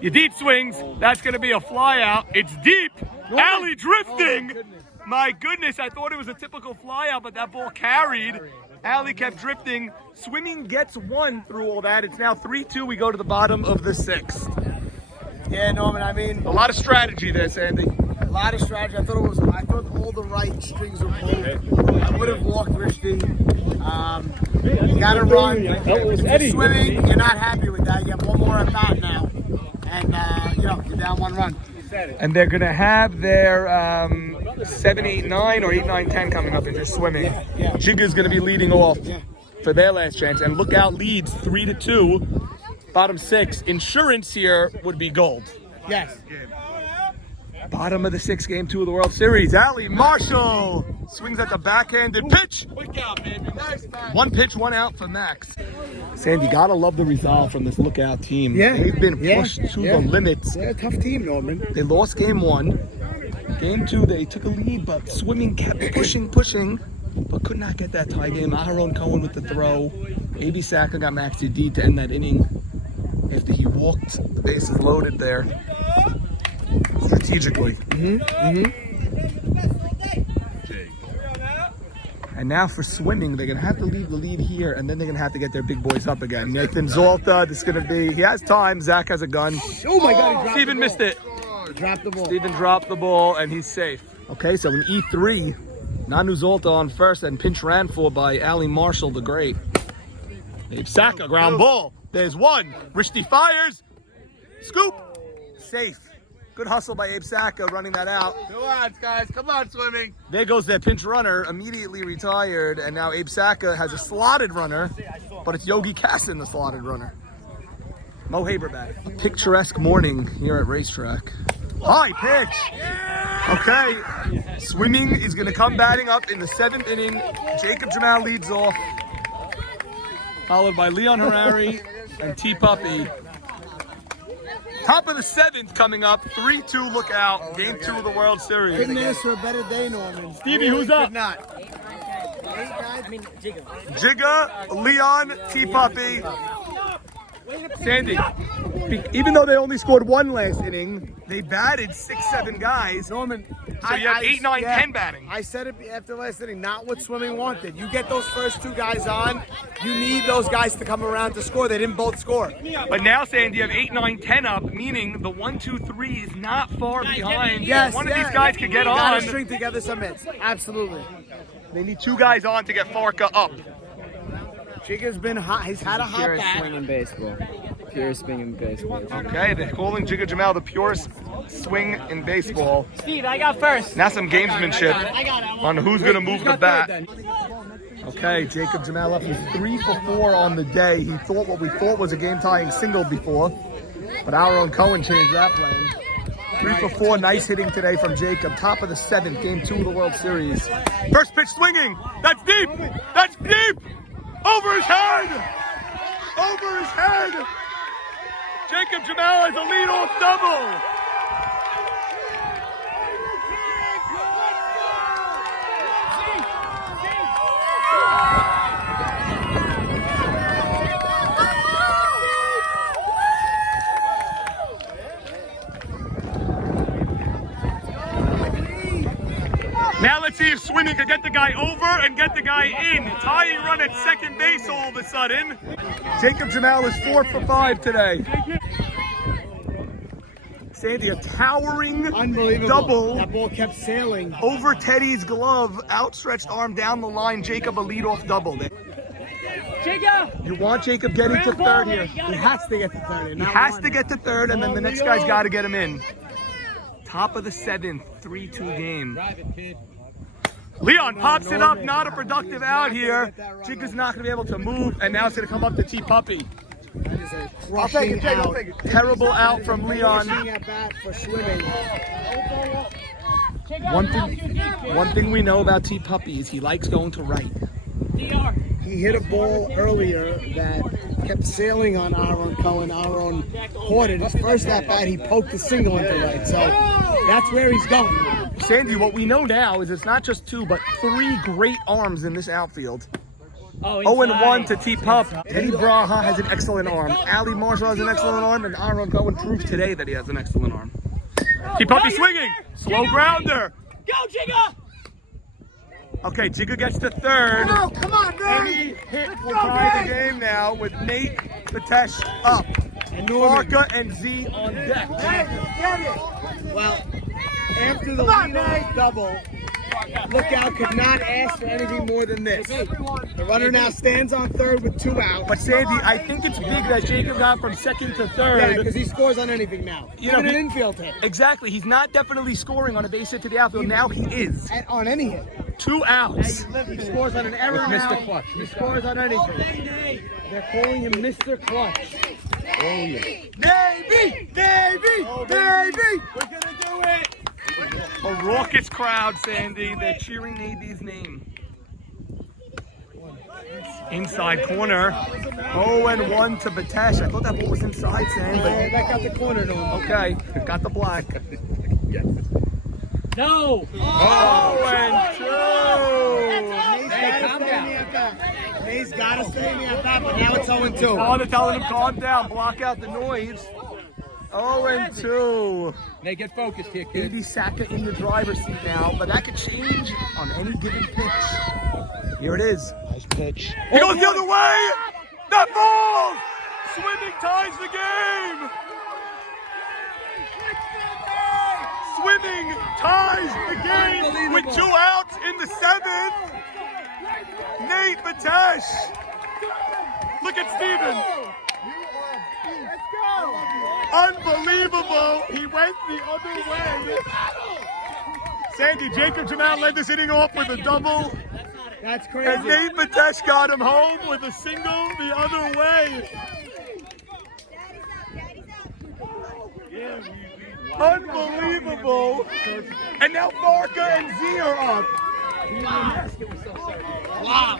Yadid swings. That's going to be a fly out. It's deep. Alley drifting. My goodness, I thought it was a typical fly out, but that ball carried. Alley kept drifting. Swimming gets 1 through all that. It's now 3-2. We go to the bottom of the 6th. Yeah, Norman, I mean, A lot of strategy there, Sandy. a lot of strategy. I thought all the right strings were pulled. I would have walked Risky. You got to run. If you're swimming, you're not happy with that. You have 1 more at bat now. And, you're down 1 run. And they're going to have their 7, 8, 9 or 8, 9, 10 coming up if you're swimming. Yeah. Jigga's going to be leading off for their last chance. And Lookout leads 3-2. Bottom 6. Insurance here would be gold. Yes. Bottom of the 6th, game 2 of the World Series. Ali Marshall swings at the backhanded pitch. One pitch, one out for Max. Sandy, gotta love the resolve from this Lookout team. Yeah. They've been pushed to the limits. They're a tough team, Norman. They lost game 1. Game 2, they took a lead, but swimming kept pushing, but could not get that tie game. Aharon Cohen with the throw. A.B. Saka got Max D to end that inning after he walked the bases loaded there strategically. And now for swimming, they're going to have to leave the lead here, and then they're going to have to get their big boys up again. Nathan Zalta, this is going to be, he has time. Zach has a gun. Oh my God, he dropped Steven missed it. Dropped the ball. Steven dropped the ball, and he's safe. Okay, so in E3, Nanu Zalta on first, and pinch ran for by Ali Marshall the Great. Abe Saka, ground ball. There's one. Rishti fires. Scoop. Safe. Good hustle by Abe Saka running that out. Come on, guys. Come on, swimming. There goes their pinch runner, immediately retired, and now Abe Saka has a slotted runner, but it's Yogi Kassin, the slotted runner. Mo Haberbat. A picturesque morning here at Racetrack. High pitch. Okay, swimming is going to come batting up in the 7th inning. Jacob Jamal leads off, followed by Leon Harari and T Puppy. Top of the 7th coming up, 3-2 Lookout, game 2 of the World Series. Couldn't ask for a better day, Norman. Stevie, who's up? Could not. Jigga, Leon, T Puppy. Sandy, even though they only scored 1 last inning, they batted 6, 7 guys. Norman, So you have 8, 9, 10 batting. I said it after last inning, not what swimming wanted. You get those first 2 guys on, you need those guys to come around to score. They didn't both score. But now, Sandy, you have 8, 9, 10 up, meaning the 1, 2, 3 is not far behind. Yes, One of these guys could get on. Gotta string together some hits. Absolutely. They need 2 guys on to get Farka up. Jigga's been hot. He's had a hot Purest bat. swing in baseball. Purest swing in baseball. Okay, they're calling Jigga Jamal the purest swing in baseball. Steve, I got first. Now some gamesmanship on who's going to move the bat. Okay, Jacob Jamal up. He's 3 for 4 on the day. He thought what we thought was a game-tying single before, but Aaron Cohen changed that plan. 3 for 4, nice hitting today from Jacob. Top of the 7th, game 2 of the World Series. First pitch swinging. That's deep. That's deep. Over his head. Over his head. Jacob Jamal has a leadoff double. Now let's see if swimming can get the guy over and get the guy in. Tying run at second base all of a sudden. Jacob Jamal is 4 for 5 today. Sandy, a towering Unbelievable. double That ball kept sailing. over Teddy's glove, outstretched arm down the line. Jacob, a leadoff double. Jigga! You want Jacob getting to third here. He has to get to third. He has to get to third, and then the next guy's got to get him in. Top of the 7th, 3-2 game. Leon pops it up, not a productive out here. Jigga's not going to be able to move, and now it's going to come up to T Puppy. That is a crushing out. Terrible out from Leon. Crushing at bat for swimming. One thing we know about T Puppy is he likes going to right. He hit a ball earlier that kept sailing on Aaron Cohen. Aaron caught it. His first at bat, he poked the single into right. So that's where he's going. Sandy, what we know now is it's not just 2, but 3 great arms in this outfield. 0-1 to T Pup. Teddy Braha has an excellent arm. Ali Marshall has an excellent arm, and Aaron Cohen proved today that he has an excellent arm. T Puppy swinging. Slow grounder. Go, Jigga! Okay, Jigga gets to third. Oh, come on, man. Any hit will tie the game now with Nate Patesh up. And Norman. Farka and Z on deck. Well, after the leadoff double, Lookout could not ask for anything more than this. The runner now stands on third with 2 outs. But Sandy, I think it's big that Jacob got from second to third. Yeah, because he scores on anything now. Even an infield hit. Exactly. He's not definitely scoring on a base hit to the outfield. Now he is. And on any hit. 2 outs. He scores on an error now. Mr. Clutch. He scores on anything. They're calling him Mr. Clutch. Oh, yeah. Davey! Davey! Davey! We're going to do it. A raucous crowd, Sandy. They're cheering Navy's name. Inside corner. 0-1 to Batesh. I thought that ball was inside, Sandy. That got the corner to him. Okay, got the black. No! 0-2. Hey, calm down. He's got to stay in the at-bat, but now it's 0-2. Oh, they're telling him calm down, block out the noise. 0-2. Nate, get focused here, kid. Maybe Saka in the driver's seat now, but that could change on any given pitch. Here it is. Nice pitch. He goes the other way! That ball! Swimming ties the game! Swimming ties the game with 2 outs in the 7th. Nate Batesh. Look at Steven. Unbelievable. He went the other way. Sandy, Jacob Jamal led this inning off with a double. That's And crazy. Nate Batesh got him home with a single the other way. Unbelievable. And now Barca and Z are up. Wow.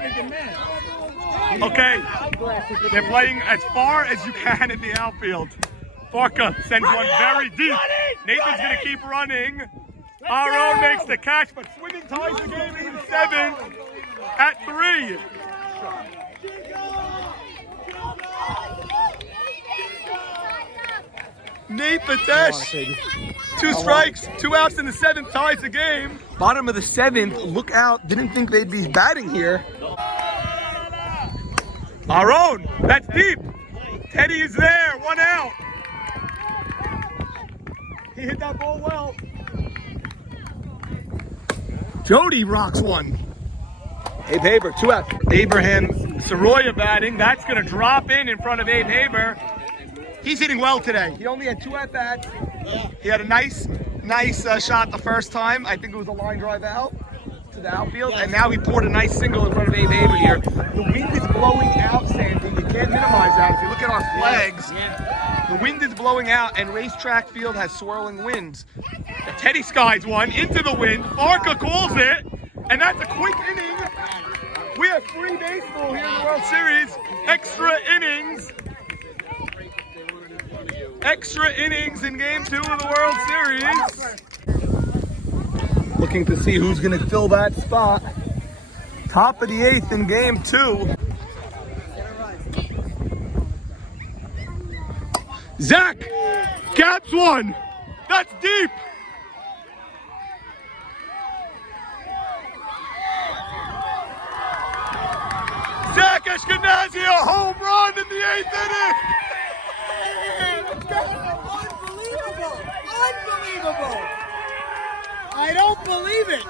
Okay, they're playing as far as you can in the outfield. Barca sends one very deep. Nathan's going to keep running. Aro makes the catch, but swinging ties the game in 7 at 3. Nate Batesh, 2 strikes, 2 outs in the 7th, ties the game. Bottom of the 7th, look out, didn't think they'd be batting here. Our own, that's deep. Teddy is there, 1 out. He hit that ball well. Jody rocks one. Abe Haber, 2 outs. Abraham Soroya batting, that's gonna drop in front of Abe Haber. He's hitting well today. He only had 2 at-bats. He had a nice shot the first time. I think it was a line drive out to the outfield. And now he poured a nice single in front of Abe Haber here. The wind is blowing out, Sandy. You can't minimize that. If you look at our flags, the wind is blowing out, and Racetrack Field has swirling winds. Teddy skies one into the wind. Barca calls it, and that's a quick inning. We have free baseball here in the World Series. Extra innings. Extra innings in Game 2 of the World Series. Looking to see who's going to fill that spot. Top of the 8th in Game 2. Zach gaps one. That's deep. Zach Ashkenazi, a home run in the 8th inning. Unbelievable! Unbelievable! I don't believe it!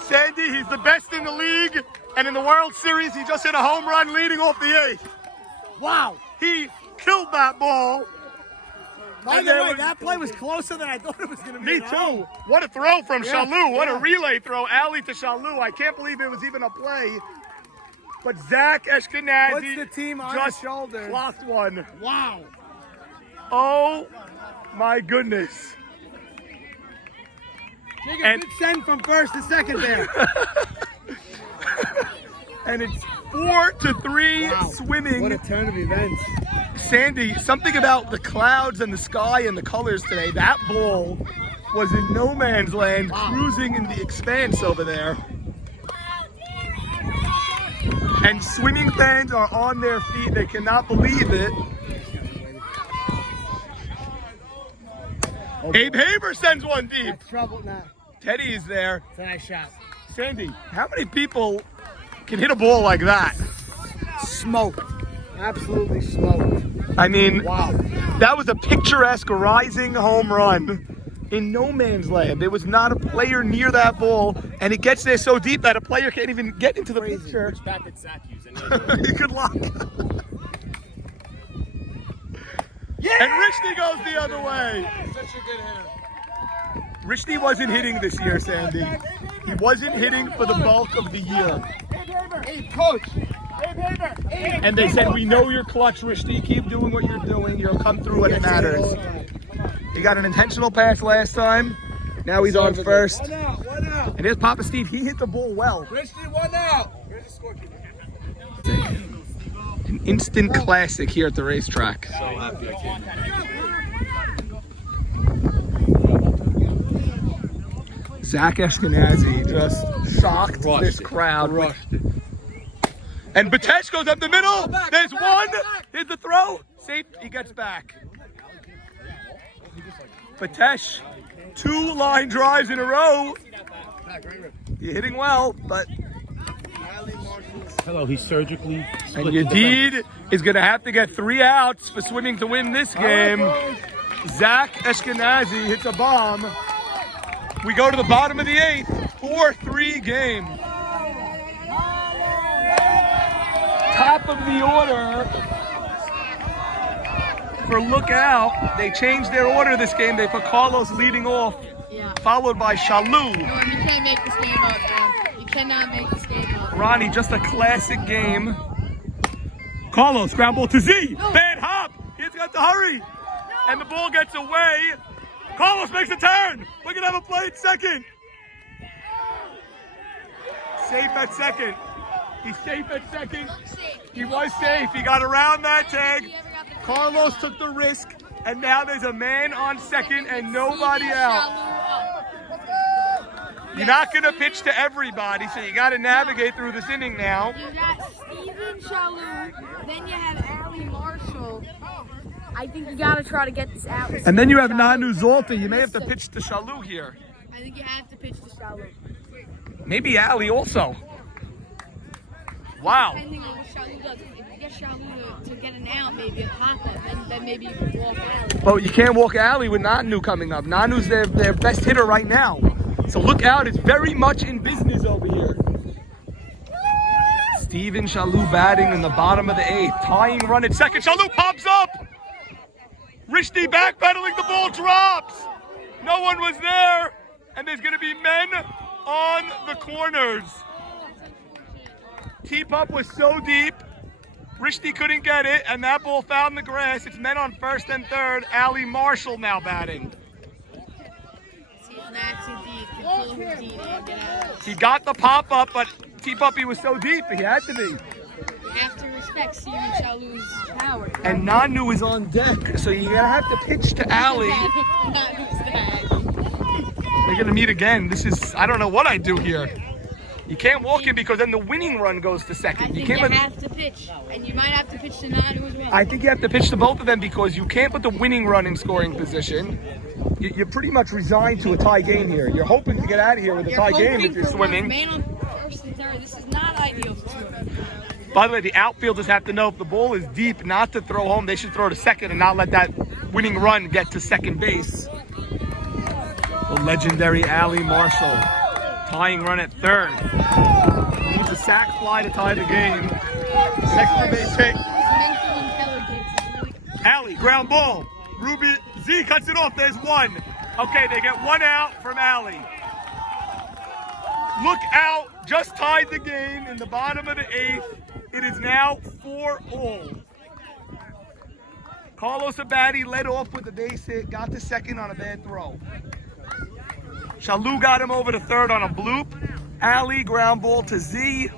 Sandy, he's the best in the league, and in the World Series, he just hit a home run leading off the 8th. Wow! He killed that ball. By the way, that play was closer than I thought it was going to be. Me too. What a throw from Shalou. What a yeah. relay throw. Alley to Shalou. I can't believe it was even a play. But Zach Ashkenazi Puts the team on his just shoulders. clocked one. Wow! Oh my goodness. Jacob, And- good send from first to second there. And it's 4-3 Wow. swimming. What a turn of events. Sandy, something about the clouds and the sky and the colors today. That ball was in no man's land, cruising in the expanse over there. And swimming fans are on their feet. They cannot believe it. Abe Haber sends one deep. That's trouble now. Teddy is there. It's a nice shot. Sandy, how many people can hit a ball like that? Smoked. Absolutely smoked. I mean, Wow. that was a picturesque rising home run. in no man's land. There was not a player near that ball, and it gets there so deep that a player can't even get into the picture. Which bat did Zach use? Good luck. Yeah! And Richney goes the other way. Such a good hitter. Richney wasn't hitting this year, Sandy. He wasn't hitting for the bulk of the year. Hey, coach. And they said, we know you're clutch, Richney. Keep doing what you're doing. You'll come through when it matters. He got an intentional pass last time. Now he's on first. One out. And here's Papa Steve. He hit the ball well. Richie, 1 out. Here's the scorekeeper. An instant classic here at the racetrack. So happy I came. Zach Ashkenazi just shocked this crowd. And Batesh goes up the middle. There's one. Here's the throw. Safe. He gets back. Batesh, 2 line drives in a row. You're hitting well, but. Hello, he surgically. And Yedid is going to have to get 3 outs for swimming to win this game. Zach Ashkenazi hits a bomb. We go to the bottom of the 8th, 4-3 game. Top of the order for Lookout. They changed their order this game. They put Carlos leading off, followed by Shalou. No, you can't make this game up, man. You cannot make this game up. Ronnie, just a classic game. Carlos, ground ball to Z. Bad hop. He's got to hurry. And the ball gets away. Carlos makes a turn. We're going to have a play at second. Safe at second. He's safe at second. He was safe. He got around that tag. Carlos took the risk. And now there's a man on second and nobody out. You're not going to pitch to everybody, so you got to navigate through this inning now. You got Steven Shalou, then you have Ali Marshall. I think you got to try to get this out. And then you have Nanu Zolta. You may have to pitch to Shalou here. I think you have to pitch to Shalou. Maybe Ali also. Wow. Depending on what Shalou does. If you get Shalou to get an out, maybe a pop-up, then maybe you can walk Ali. But you can't walk Ali with Nanu coming up. Nanu's their best hitter right now. So look out, it's very much in business over here. Steven Shalou batting in the bottom of the 8th. Tying run at second. Shalou pops up. Rishdi backpedaling, the ball drops. No one was there. And there's going to be men on the corners. Teep-up was so deep. Rishdi couldn't get it, and that ball found the grass. It's men on first and third. Ali Marshall now batting. He got the pop-up, but Teep-up, he was so deep, he had to be. You have to respect Steven Shalou's power. And Nanu is on deck, so you're going to have to pitch to Ali. They're going to meet again. This is, I don't know what I do here. You can't walk in because then the winning run goes to second. I think you have to pitch, and you might have to pitch to Nanu as well. I think you have to pitch to both of them because you can't put the winning run in scoring position. You're pretty much resigned to a tie game here. You're hoping to get out of here with a tie game if you're swimming. Man on first and third. This is not ideal for swimming. By the way, the outfielders have to know if the ball is deep, not to throw home. They should throw to second and not let that winning run get to second base. The legendary Ali Marshall. Tying run at third. Needs a sac fly to tie the game. Second base hit. Ali, ground ball. Ruby Z cuts it off. There's one. Okay, they get 1 out from Ali. Look out. Just tied the game in the bottom of the 8th. It is now 4-all. Carlos Abadi led off with a base hit. Got to second on a bad throw. Shalou got him over to third on a bloop. Ali ground ball to Z.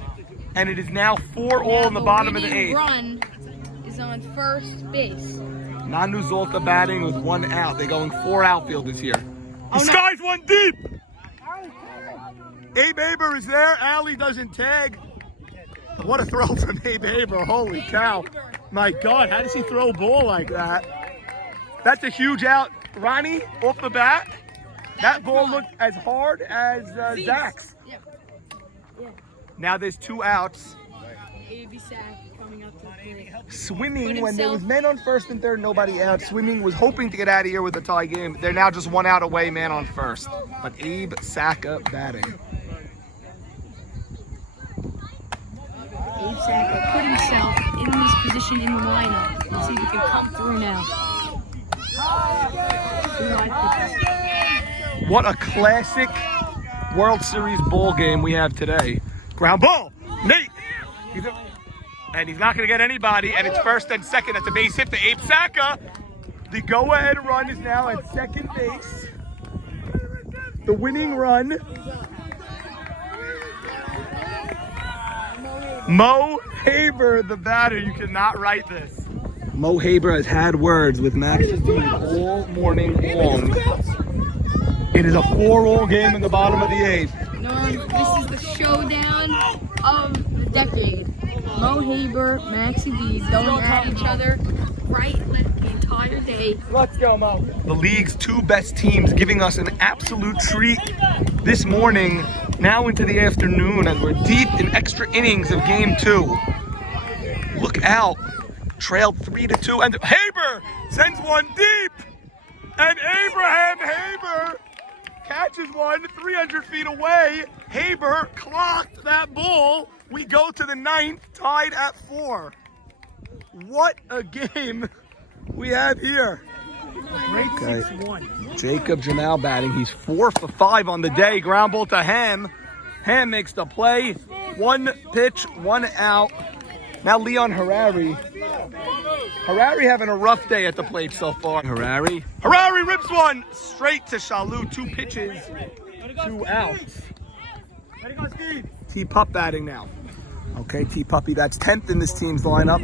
And it is now 4-all in the bottom of the 8th. Run is on first base. Nanu Zolta batting with 1 out. They're going 4 outfielders here. He skies one deep. Abe Aber is there. Ali doesn't tag. What a throw from Abe Aber. Holy cow. My God, how does he throw a ball like that? That's a huge out. Ronnie, off the bat. That ball looked as hard as Zach's. Now there's 2 outs. A.B. Sack coming up to the plate. Swimming, when there was men on first and third, nobody out. Swimming was hoping to get out of here with a tie game. They're now just 1 out away, man on first. But Abe Saka batting. Abe Sack put himself in this position in the lineup. Let's see if he can come through now. What a classic World Series bowl game we have today. Ground ball, Nate. And he's not going to get anybody, and it's first and second. That's a base hit to Abe Saka. The go-ahead run is now at second base. The winning run. Mo Haber, the batter. You cannot write this. Mo Haber has had words with Max all morning long. It is a 4-all game in the bottom of the 8th. Norm, this is the showdown of the decade. Mo Haber, Maxie D going at each other right the entire day. Let's go, Mo. The league's 2 best teams giving us an absolute treat this morning, now into the afternoon, as we're deep in extra innings of game 2. Look out. Trailed 3-2, and Haber sends one deep, and Abraham Haber catches one 300 feet away. Haber clocked that ball. We go to the 9th, tied at 4. What a game we have here. Okay. Jacob Jamal batting. He's 4 for 5 on the day. Ground ball to Ham. Ham makes the play. 1 pitch, 1 out. Now Leon Harari. Harari having a rough day at the plate so far. Harari rips one straight to Shalou. 2 pitches, 2 outs. T-Pup batting now. Okay, T-Puppy, that's 10th in this team's lineup.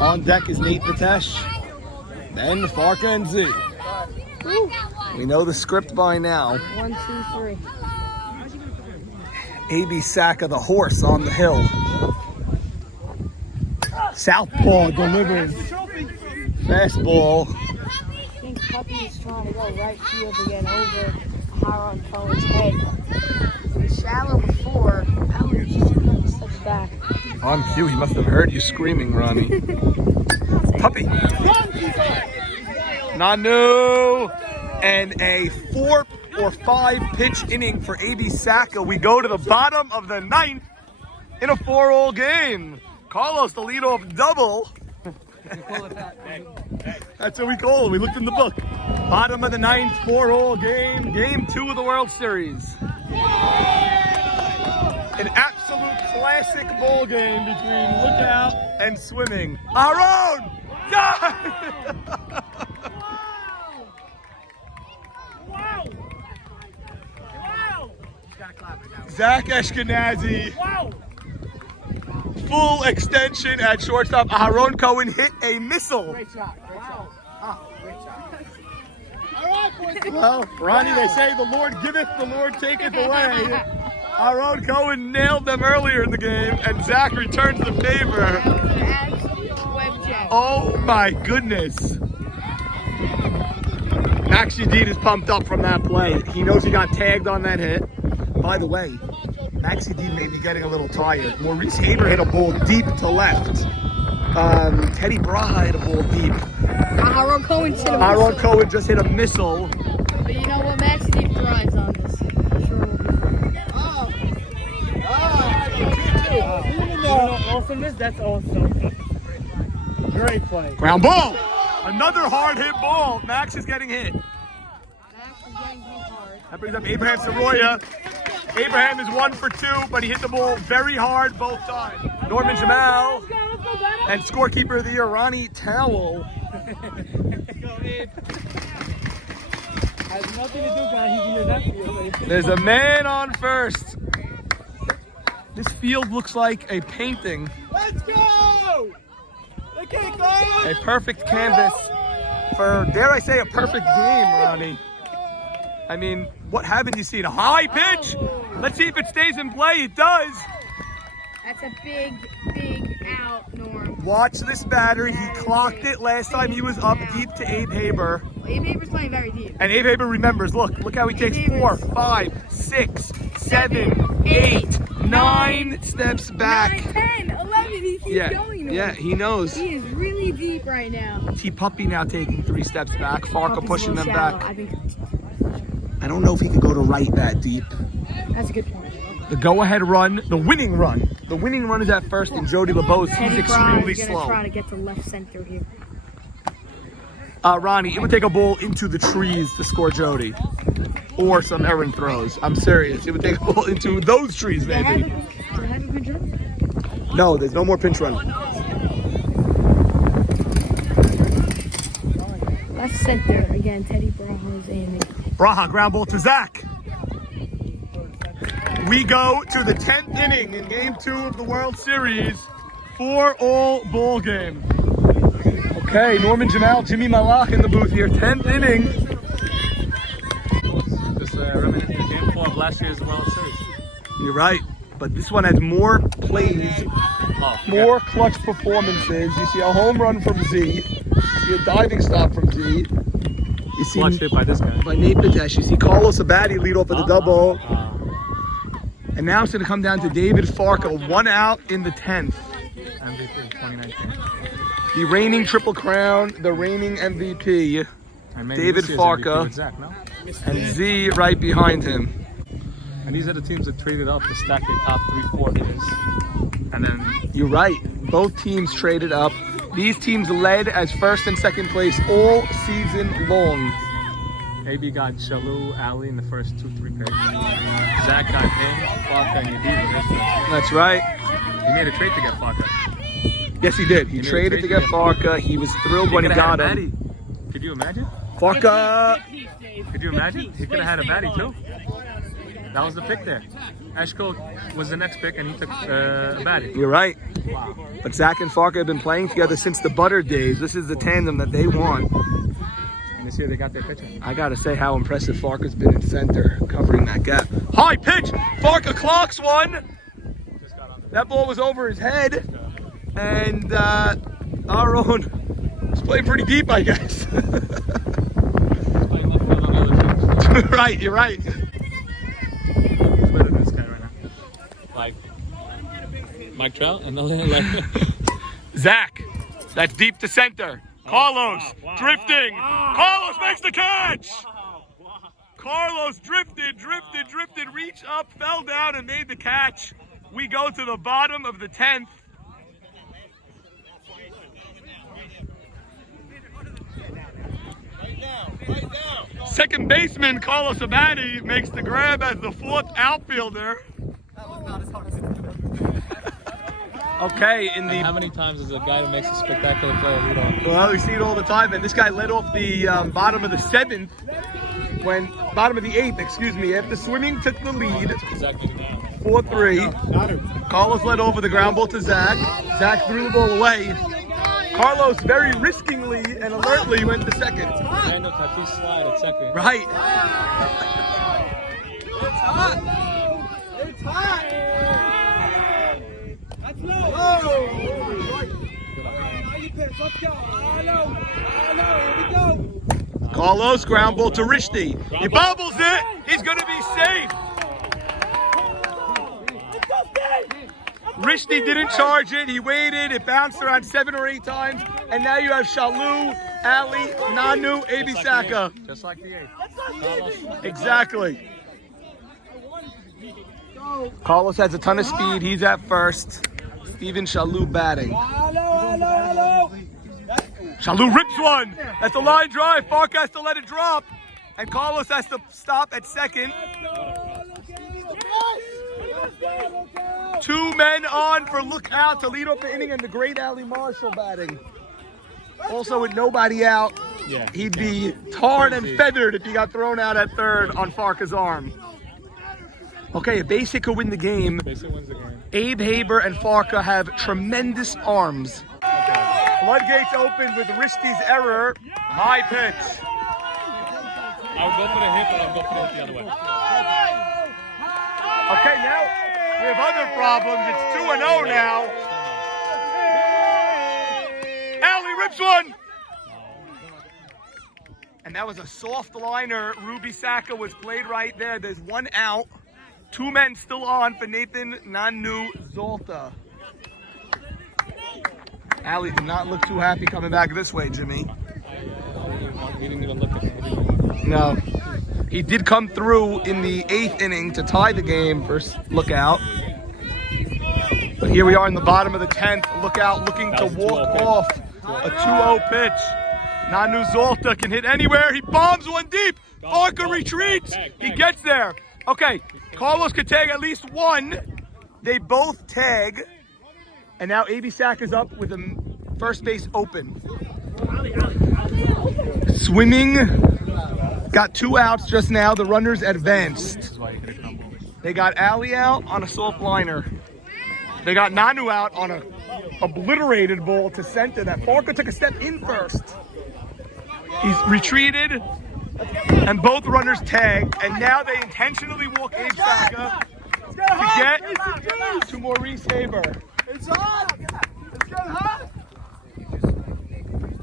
On deck is Nate Vitesh. Then Farka and Z. We know the script by now. 1, 2, 3. A.B. Saka, the horse on the hill. Southpaw delivers. Fastball. I think Puppy is trying to go right field again over Haron Cohen's head. It was shallow before. Pellet just steps back. On cue, he must have heard you screaming, Ronnie. Puppy. Nanu. And a 4 or 5 pitch inning for A.B. Saka. We go to the bottom of the 9th in a 4-all game. Carlos, the leadoff double. That's what we call it. We looked in the book. Bottom of the 9th, 4-all game. Game 2 of the World Series. An absolute classic ball game between Lookout and Swimming. Aaron! Zach Ashkenazi. Full extension at shortstop. Aharon Cohen hit a missile. Great shot. Great shot. Great shot. Well, Ronnie, they say the Lord giveth, the Lord taketh away. Aharon Cohen nailed them earlier in the game, and Zach returns the favor. Oh my goodness. Max Yedid is pumped up from that play. He knows he got tagged on that hit. By the way, Max Yedid may be getting a little tired. Maurice Haber hit a ball deep to left. Teddy Braha hit a ball deep. Aaron Cohen hit a missile. Aaron Cohen just hit a missile. But you know what? Max Deep thrives on this. Awesomeness, that's awesome. Great play. Ground ball. Another hard hit ball. Max is getting hit. Max is getting hit hard. That brings up Abraham Soroya. Abraham is 1 for 2, but he hit the ball very hard both times. Norman Jamal and scorekeeper of the year, Ronnie Towell. Has nothing to do, guys. He's in your left field. There's a man on first. This field looks like a painting. Let's go! They can't go! A perfect canvas for, dare I say, a perfect game, Ronnie. I mean, what haven't you seen? A high pitch? Let's see if it stays in play. It does. That's a big, big out, Norm. Watch this batter. He clocked it last time he was up deep to Abe Haber. Well, Abe Haber's playing very deep. And Abe Haber remembers. Look how he takes 4, 5, 6, 7, 8, 9 steps back. 9, 10, 11. He keeps going. Yeah, he knows. He is really deep right now. T-Puppy now taking 3 steps back. Farka Puppy's pushing a them little shallow. back. I think I don't know if he could go to right that deep. that's a good point. The go-ahead run, the winning run. The winning run is at first in Jody LeBeau's. He's Teddy extremely Brown's gonna slow. try to get to left center here. Ronnie, it would take a ball into the trees to score Jody. Or some errant throws. I'm serious. It would take a ball into those trees, Do they maybe. have a good run? No, there's no more pinch run. Left center again. Teddy Brown's aiming. Braha, ground ball to Zach. We go to the 10th inning in Game 2 of the World Series. 4-all ball game. Okay, Norman Jamal, Jimmy Malach in the booth here. 10th inning. Just reminiscing of Game 4 of last year's World Series. You're right, but this one has more plays, more clutch performances. You see a home run from Z. You see a diving stop from Z. You see Clutch hit by this guy. by Nate Batesh. You see Carlos Abadi lead off of the double. And now it's going to come down to David Farka, 1 out in the 10th. MVP 2019. The reigning Triple Crown, the reigning MVP, And maybe David this year's Farka. MVP with Zach, no? and Z right behind him. And these are the teams that traded up to stack their top 3-4 hitters. And then You're right. Both teams traded up. These teams led as first and second place all season long. AB got Shalou, Ali in the first 2-3 picks. Zach got him, Farka, and Yedid. That's right. He made a trade to get Farka. Yes, he did. He made a traded trade to get Farka. He was thrilled when he got him. Could you imagine? Farka. Could you imagine? He could have had a baddie too. That was the pick there. Ashko was the next pick and he took a baddie. You're right. But Zach and Farka have been playing together since the Butter days. This is the tandem that they want. And this year they got their pitcher. I gotta say how impressive Farka's been in center, covering that gap. High pitch! Farka clocks one! That ball was over his head. And our own was playing pretty deep, I guess. Right, you're right. Who's better than this guy right now? Like Mike Trout and like Zach, that's deep to center. Carlos, drifting. Carlos makes the catch. Carlos drifted, reached up, fell down, and made the catch. We go to the bottom of the 10th. Second baseman Carlos Abadi makes the grab as the 4th outfielder. Okay, in the how many times is a guy who makes a spectacular play lead off? well, we see it all the time, and this guy led off the bottom of the 7th, bottom of the 8th, excuse me, after swimming took the lead, 4-3. Carlos led over the ground ball to Zach. Zach threw the ball away. Carlos very riskingly and alertly went to second. Randall Tatis slide at second. Right. It's hot. It's hot. That's low. Let's go. Here we go. Carlos, ground ball to Rishti. He bobbles it. He's going to be safe. Rishti didn't charge it. He waited. It bounced around 7 or 8 times. And now you have Shalou, Ali, Nanu, AB Saka. Just like the 8th. Exactly. Carlos has a ton of speed. He's at first. Steven Shalou batting. Shalou rips one. That's a line drive. Farka has to let it drop. And Carlos has to stop at second. 2 men on for lookout to lead off the inning, and the great Ali Marshall batting. Also with nobody out, he'd be tarred and feathered if he got thrown out at third on Farka's arm. Okay, a basic could win the game. Basic wins the game. Abe Haber and Farka have tremendous arms. Floodgates open with Risti's error. High pitch. I would go for the hit, but I'll go for it the other way. Okay, now we have other problems. It's 2-0 now. Ali rips one. And that was a soft liner. Ruby Saka was played right there. There's 1 out. 2 men still on for Nathan Nanu Zolta. Allie did not look too happy coming back this way, Jimmy. He didn't even look at him. No. He did come through in the 8th inning to tie the game. First lookout. But here we are in the bottom of the 10th. Lookout looking to walk off a 2-0 pitch. Nanu Zolta can hit anywhere. He bombs one deep. Parker retreats. He gets there. Okay, Carlos could tag at least one. They both tag. And now A.B. Sack is up with the first base open. Swimming. Got 2 outs just now. The runners advanced. They got Ali out on a soft liner. They got Nanu out on a obliterated ball to center that Parker took a step in first. He's retreated, and both runners tagged, and now they intentionally walk Abe Saka to get to Maurice Haber. It's hot! It's getting hot!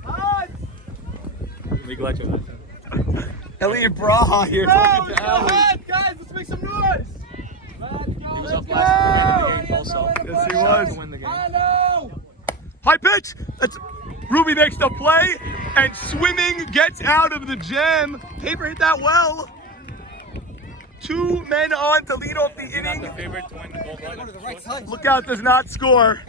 Hot! We glad you're there. Elliot Braha here talking to Ali. Guys, let's make some noise! He was up last game also. Yes, he was. To win the game. High pitch! That's, Ruby makes the play, and Swimming gets out of the jam. Haber hit that well. 2 men on to lead off the inning. The favorite to win the gold. Lookout does not score.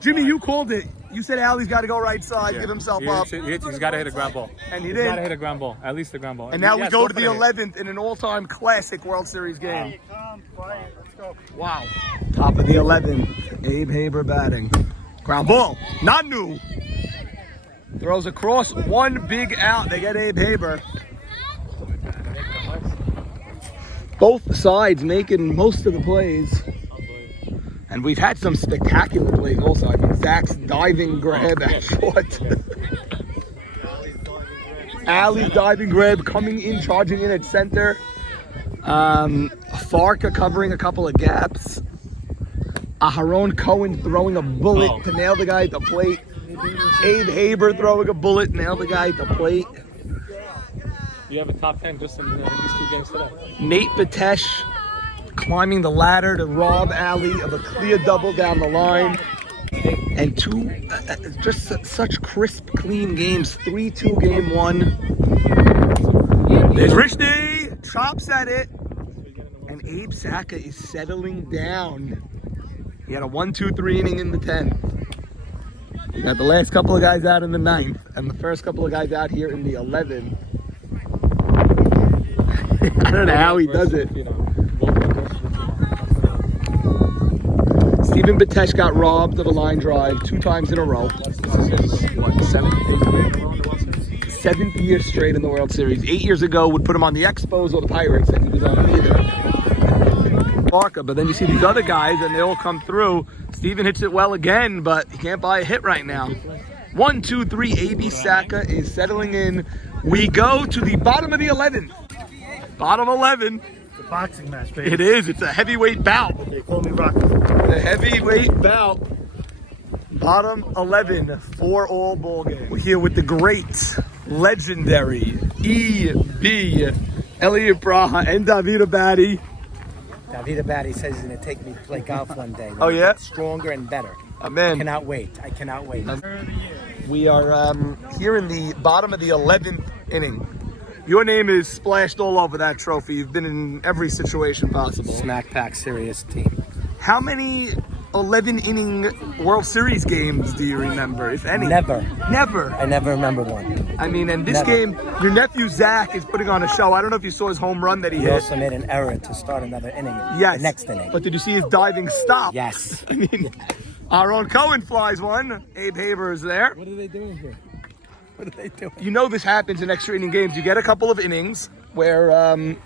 Jimmy, you called it. You said Allie's got to go right side, give himself up. He's got to hit a ground ball. And he He's got to did. hit a ground ball, at least a ground ball. And now we Yes, go to for the hit. 11th in an all-time classic World Series game. Let's go. Wow. Top of the 11th. Abe Haber batting. Ground ball. Nanu. Throws across, 1 big out. They get Abe Haber. Both sides making most of the plays. And we've had some spectacular plays also. I mean, Zach's diving grab at short. Allie's diving grab coming in, charging in at center. Farka covering a couple of gaps. Aharon Cohen throwing a bullet to nail the guy at the plate. Abe Haber throwing a bullet, nail the guy at the plate. You have a top 10 just in these 2 games today. Nate Batesh climbing the ladder to rob Ali of a clear double down the line. And 2, just such crisp, clean games. 3-2 game 1. There's Richney, chops at it. And Abe Saka is settling down. He had a 1-2-3 inning in the 10th. We got the last couple of guys out in the 9th, and the first couple of guys out here in the 11th. I don't know how he does it. Stephen Batesh got robbed of a line drive 2 times in a row. This is his, what, 7th year straight in the World Series. 8 years ago would put him on the Expos or the Pirates, and he was on either. Barker, but then you see these other guys, and they all come through. Steven hits it well again, but he can't buy a hit right now. 1, 2, 3, A.B. Saka is settling in. We go to the bottom of the 11th. Bottom 11. It's a boxing match, baby. It is. It's a heavyweight bout. They call me Rocky. The heavyweight bout. Bottom 11 for all ball game. We're here with the great, legendary E.B. Elliot Braha and David Abadi. David Abadi says he's going to take me to play golf one day. Oh, yeah? Stronger and better. Amen. I cannot wait. I cannot wait. We are here in the bottom of the 11th inning. Your name is splashed all over that trophy. You've been in every situation possible. Smack Pack serious team. How many 11-inning World Series games do you remember, if any? Never. Never. I never remember one. I mean, and this Never. game, your nephew Zach is putting on a show. I don't know if you saw his home run that he He hit. also made an error to start another inning. Yes. The next inning. But did you see his diving stop? Yes. I mean, Aaron Cohen flies one. Abe Haber is there. What are they doing here? What are they doing? You know this happens in extra inning games. You get a couple of innings where you